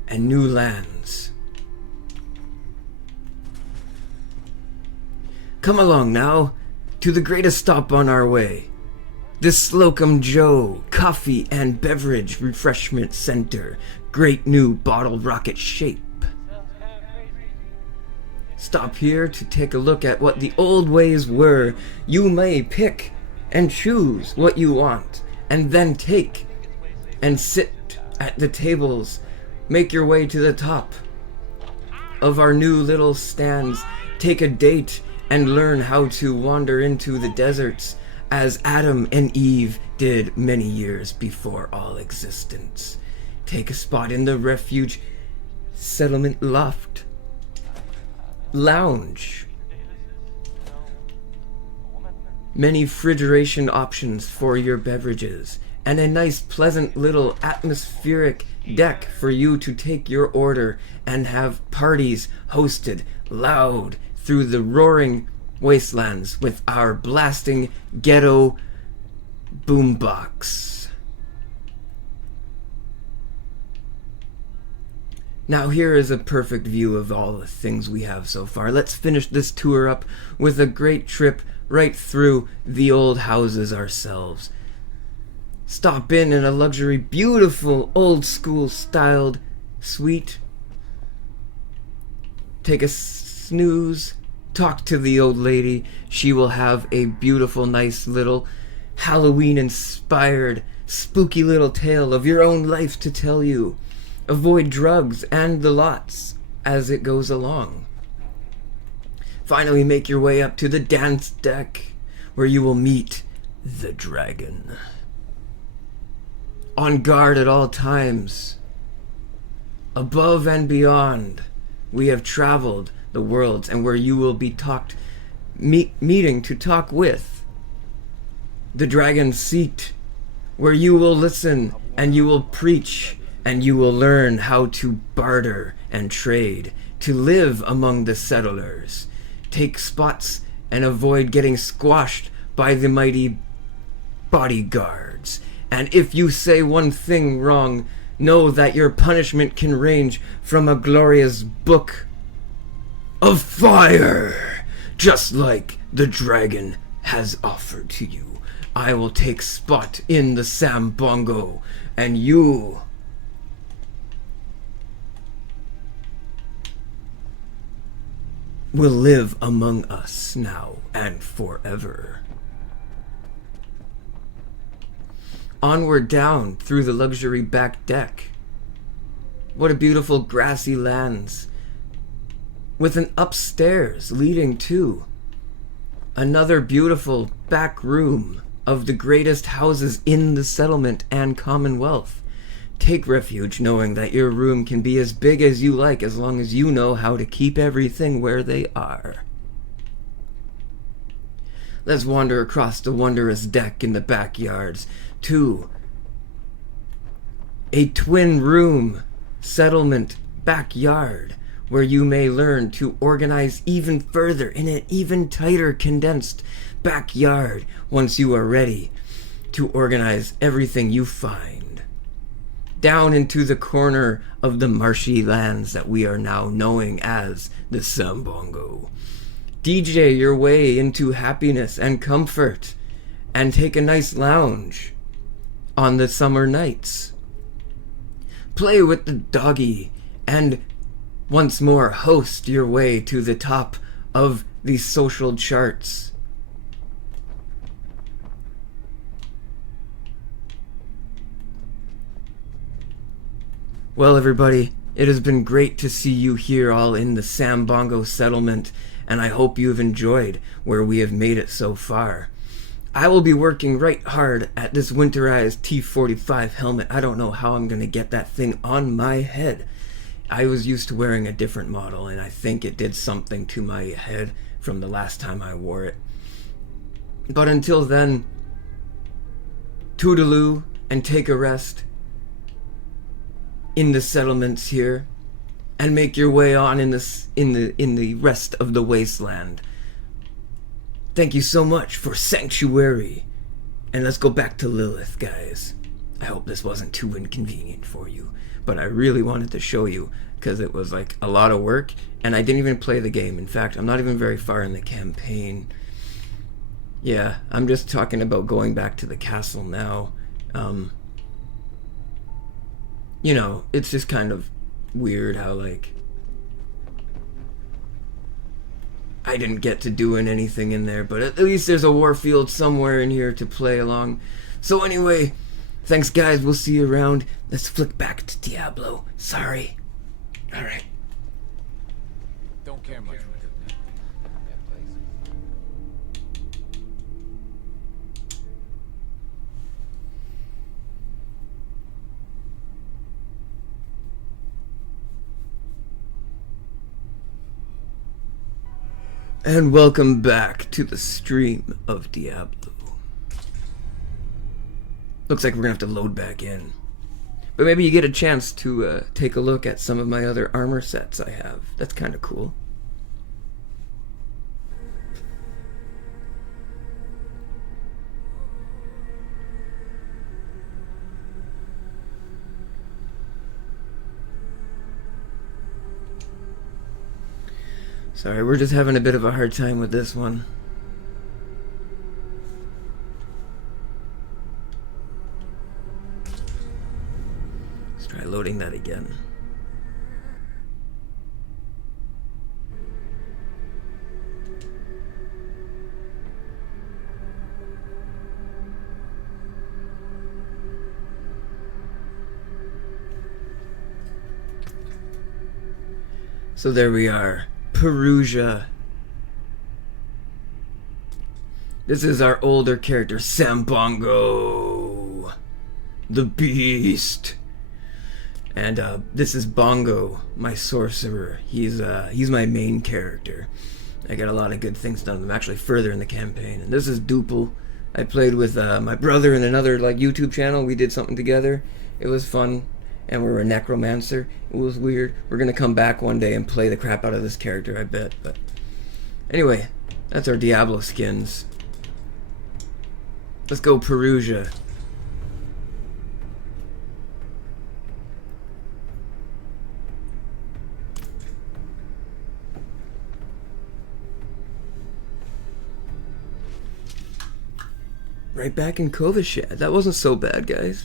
and new lands. Come along now to the greatest stop on our way, the Slocum Joe Coffee and Beverage Refreshment Center. Great new bottle rocket shape. Stop here to take a look at what the old ways were. You may pick and choose what you want, and then take and sit at the tables. Make your way to the top of our new little stands. Take a date and learn how to wander into the deserts as Adam and Eve did many years before all existence. Take a spot in the refuge settlement loft lounge. Many refrigeration options for your beverages, and a nice pleasant little atmospheric deck for you to take your order and have parties hosted loud through the roaring wastelands with our blasting ghetto boombox. Now here is a perfect view of all the things we have so far. Let's finish this tour up with a great trip right through the old houses ourselves. Stop in a luxury, beautiful, old school styled suite. Take a snooze. Talk to the old lady. She will have a beautiful, nice little Halloween inspired, spooky little tale of your own life to tell you. Avoid drugs and the lots as it goes along. Finally, make your way up to the dance deck, where you will meet the dragon. On guard at all times. Above and beyond, we have traveled the worlds, and where you will be meeting to talk with the dragon's seat, where you will listen and you will preach, and you will learn how to barter and trade, to live among the settlers, take spots and avoid getting squashed by the mighty bodyguards. And if you say one thing wrong, know that your punishment can range from a glorious book of fire, just like the dragon has offered to you. I will take spot in the Sambongo, and you will live among us now and forever. Onward down through the luxury back deck. What a beautiful grassy lands, with an upstairs leading to another beautiful back room of the greatest houses in the settlement and Commonwealth. Take refuge knowing that your room can be as big as you like as long as you know how to keep everything where they are. Let's wander across the wondrous deck in the backyards to a twin room settlement backyard where you may learn to organize even further in an even tighter condensed backyard once you are ready to organize everything you find. Down into the corner of the marshy lands that we are now knowing as the Sambongo. DJ your way into happiness and comfort and take a nice lounge on the summer nights. Play with the doggy and once more host your way to the top of the social charts. Well, everybody, it has been great to see you here all in the Sambongo settlement, and I hope you've enjoyed where we have made it so far. I will be working right hard at this winterized T-45 helmet. I don't know how I'm going to get that thing on my head. I was used to wearing a different model, and I think it did something to my head from the last time I wore it. But until then, toodaloo and take a rest in the settlements here, and make your way on in the rest of the wasteland. Thank you so much for Sanctuary, and let's go back to Lilith, guys. I hope this wasn't too inconvenient for you, but I really wanted to show you because it was like a lot of work, and I didn't even play the game. In fact, I'm not even very far in the campaign. Yeah, I'm just talking about going back to the castle now. You know, it's just kind of weird how, like, I didn't get to doing anything in there, but at least there's a warfield somewhere in here to play along. So anyway, thanks guys, we'll see you around. Let's flick back to Diablo. Sorry. Alright. Don't care much. And welcome back to the stream of Diablo. Looks like we're gonna have to load back in. But maybe you get a chance to take a look at some of my other armor sets I have. That's kind of cool. Sorry, we're just having a bit of a hard time with this one. Let's try loading that again. So there we are. Perugia. This is our older character, Sambongo, the Beast. And this is Bongo, my sorcerer. He's my main character. I got a lot of good things done. I'm actually further in the campaign. And this is Duple. I played with my brother in another YouTube channel. We did something together. It was fun. And we're a necromancer. It was weird. We're gonna come back one day and play the crap out of this character, I bet. But anyway, that's our Diablo skins. Let's go Perugia. Right back in Kovashad. That wasn't so bad, guys.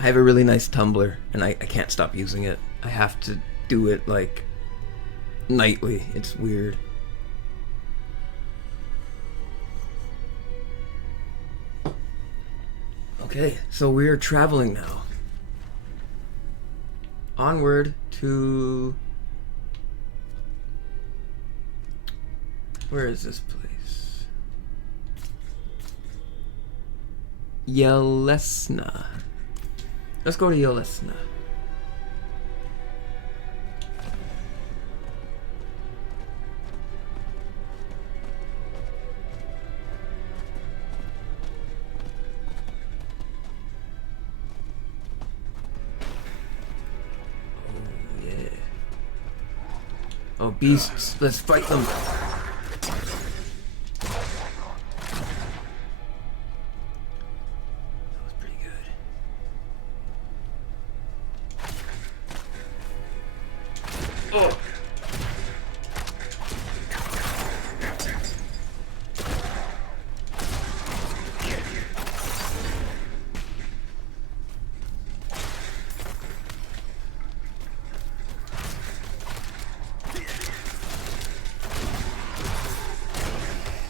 I have a really nice tumbler, and I can't stop using it. I have to do it, like, nightly. It's weird. Okay, so we are traveling now. Onward to... Where is this place? Yelesna. Let's go to Yelesna. Oh, yeah. Oh, beasts. Let's fight them.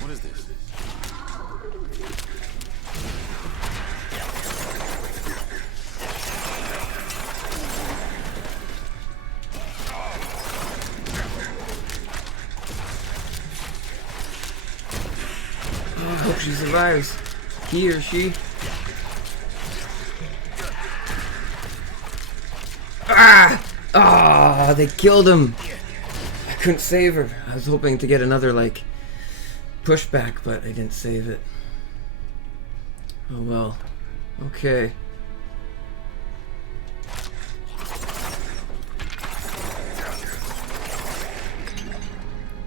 What is this? I hope she survives. He or she. Ah! Ah! They killed him. I couldn't save her. I was hoping to get another, like, pushback, but I didn't save it. Oh well. Okay.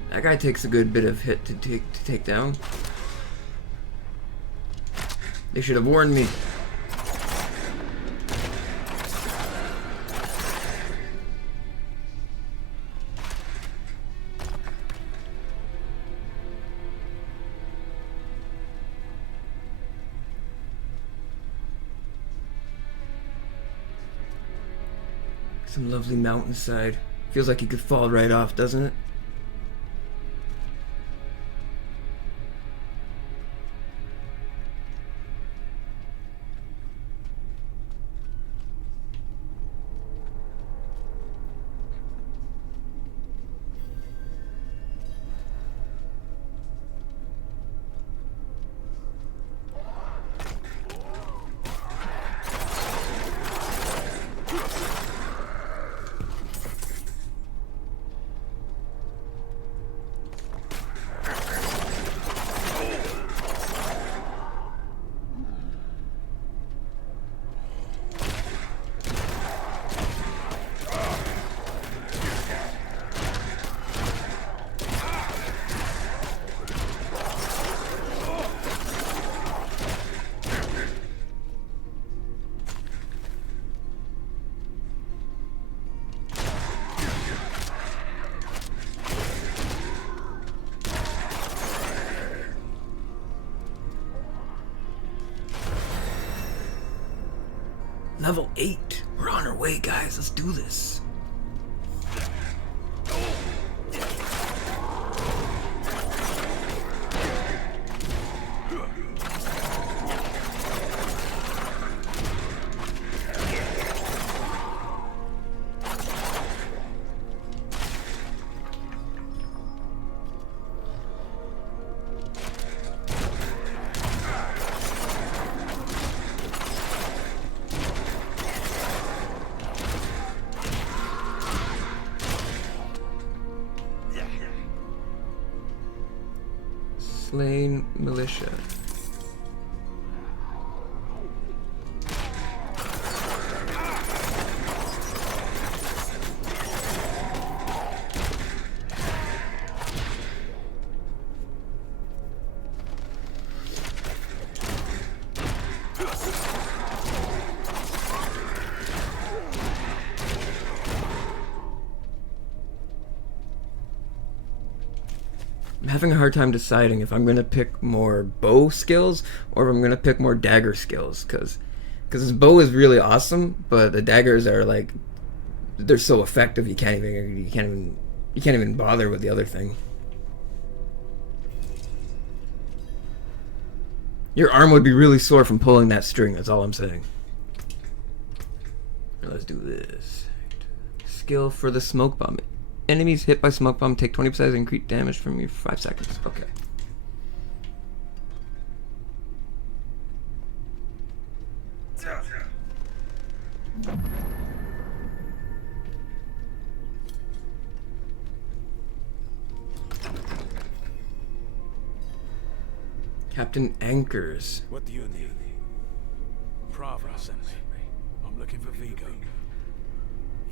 That guy takes a good bit of hit to take down. They should have warned me. Some lovely mountainside. Feels like you could fall right off, doesn't it? Level 8. We're on our way, guys. Let's do this. Slain militia. I'm having a hard time deciding if I'm going to pick more bow skills or if I'm going to pick more dagger skills, because Because his bow is really awesome, but the daggers are like, they're so effective you can't even bother with the other thing. Your arm would be really sore from pulling that string. That's all I'm saying. Let's do this. Skill for the smoke bomb. Enemies hit by smoke bomb take 20% increased damage from you for 5 seconds. Okay. Captain Anchors. What do you need? Prava sent me. I'm looking for Vigo.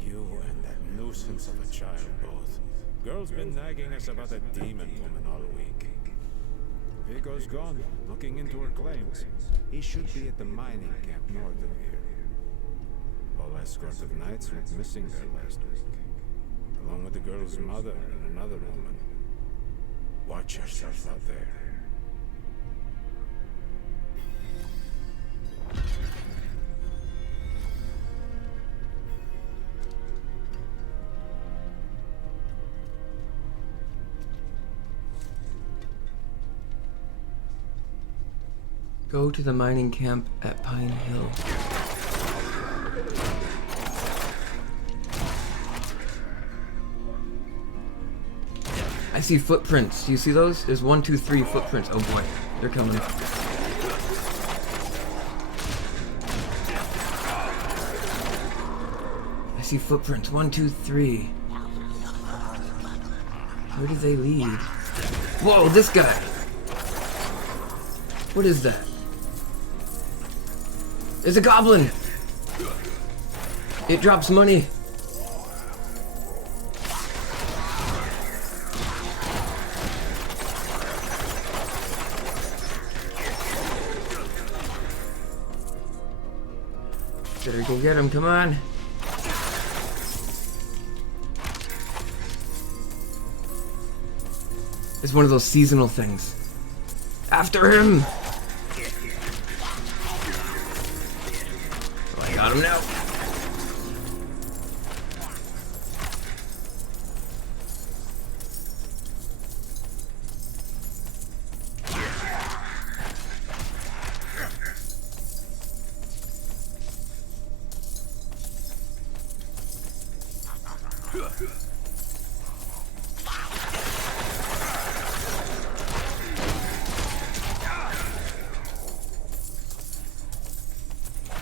You and that nuisance of a child both. Girl's been nagging us about a demon woman all week. Vigo's gone, looking into her claims. He should be at the mining camp north of here. Whole escort of knights went missing there last week, along with the girl's mother and another woman. Watch yourself out there. Go to the mining camp at Pine Hill. I see footprints. Do you see those? There's 1, 2, 3 footprints. Oh boy, they're coming. I see footprints. 1, 2, 3. Where do they lead? Whoa, this guy! What is that? It's a goblin! It drops money. Better go get him, come on. It's one of those seasonal things. After him! Oh, I got him now.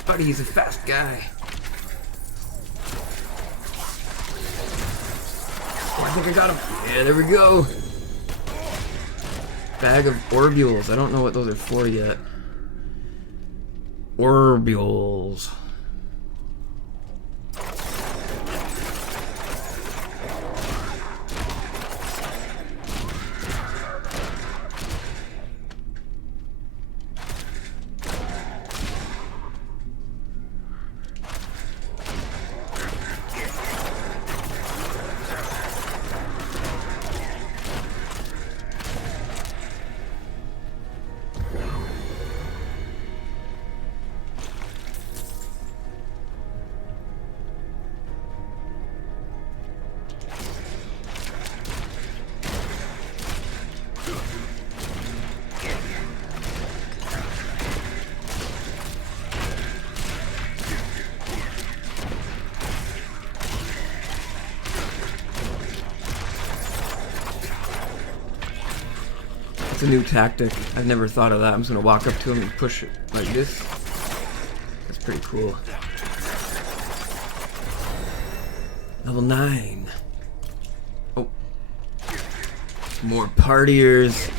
Buddy, he's a fast guy. Oh, I think I got him. Yeah, there we go. Bag of orbules. I don't know what those are for yet. Orbules. It's a new tactic. I've never thought of that. I'm just gonna walk up to him and push it like this. That's pretty cool. Level 9. Oh. More partiers.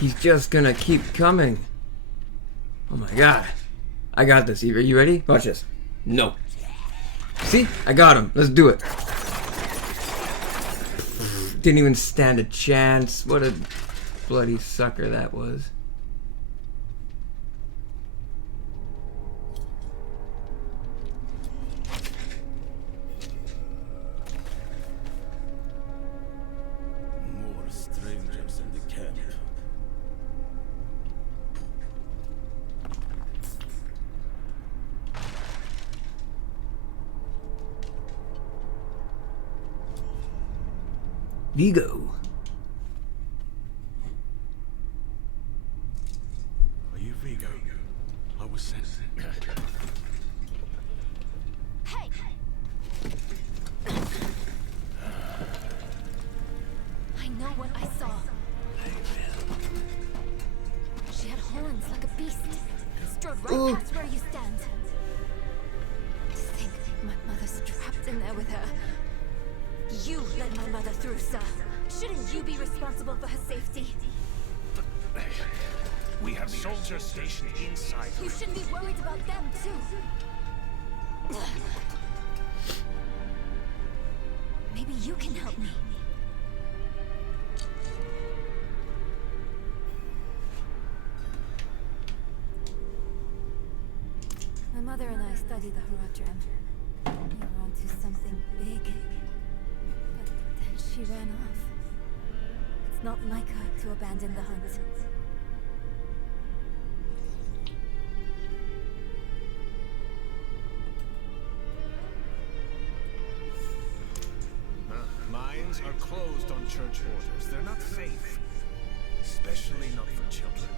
He's just gonna keep coming. Oh my god. I got this. Are you ready? Watch this. No. See? I got him. Let's do it. Didn't even stand a chance. What a bloody sucker that was. More strangers in the camp. Vigo. Are you Vigo? I was sent. Hey! I know what I saw. She had horns like a beast and strode right past where you stand. To think my mother's trapped in there with her. You led my mother through, sir. Shouldn't you be responsible for her safety? We have soldiers stationed inside. You should be worried about them, too. Maybe you can help me. My mother and I studied the Haradrim. We were onto something big. But then she ran off. It's not like her to abandon the hunt. Mines are closed on church orders. They're not safe. Especially not for children.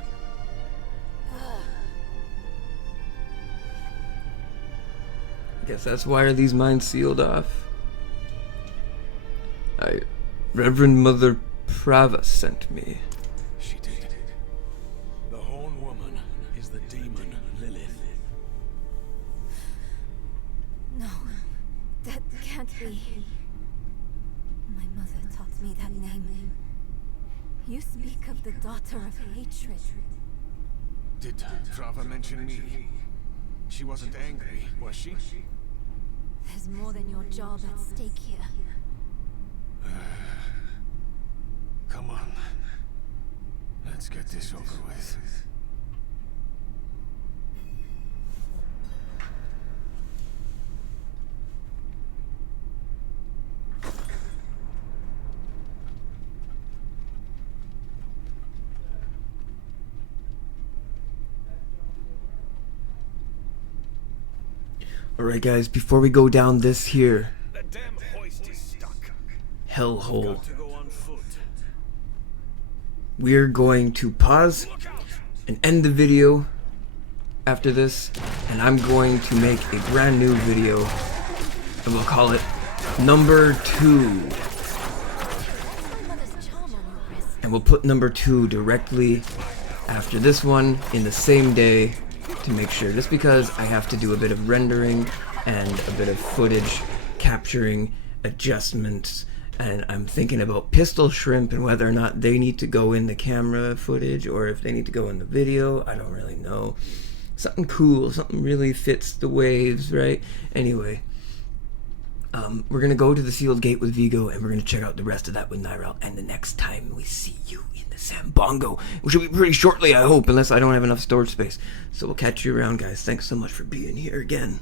Guess that's why are these mines sealed off. Reverend Mother Prava sent me. She did. The Horn Woman is the demon Lilith. No, that can't be. My mother taught me that name. You speak of the daughter of hatred. Did Prava mention me? She wasn't angry, was she? There's more than your job at stake here. Come on. Let's get this over with. Alright guys, before we go down this here The damn hoist is stuck. hellhole, Got to go on foot. we're going to pause and end the video after this, and I'm going to make a brand new video, and we'll call it number 2. And we'll put number 2 directly after this one in the same day to make sure, just because I have to do a bit of rendering and a bit of footage capturing adjustments, and I'm thinking about Pistol Shrimp and whether or not they need to go in the camera footage or if they need to go in the video. I don't really know. Something cool, something really fits the waves, right? Anyway, we're gonna go to the sealed gate with Vigo, and we're gonna check out the rest of that with Nyrel, and the next time we see you in the Sambongo, which will be pretty shortly, I hope, unless I don't have enough storage space. So we'll catch you around, guys. Thanks so much for being here again.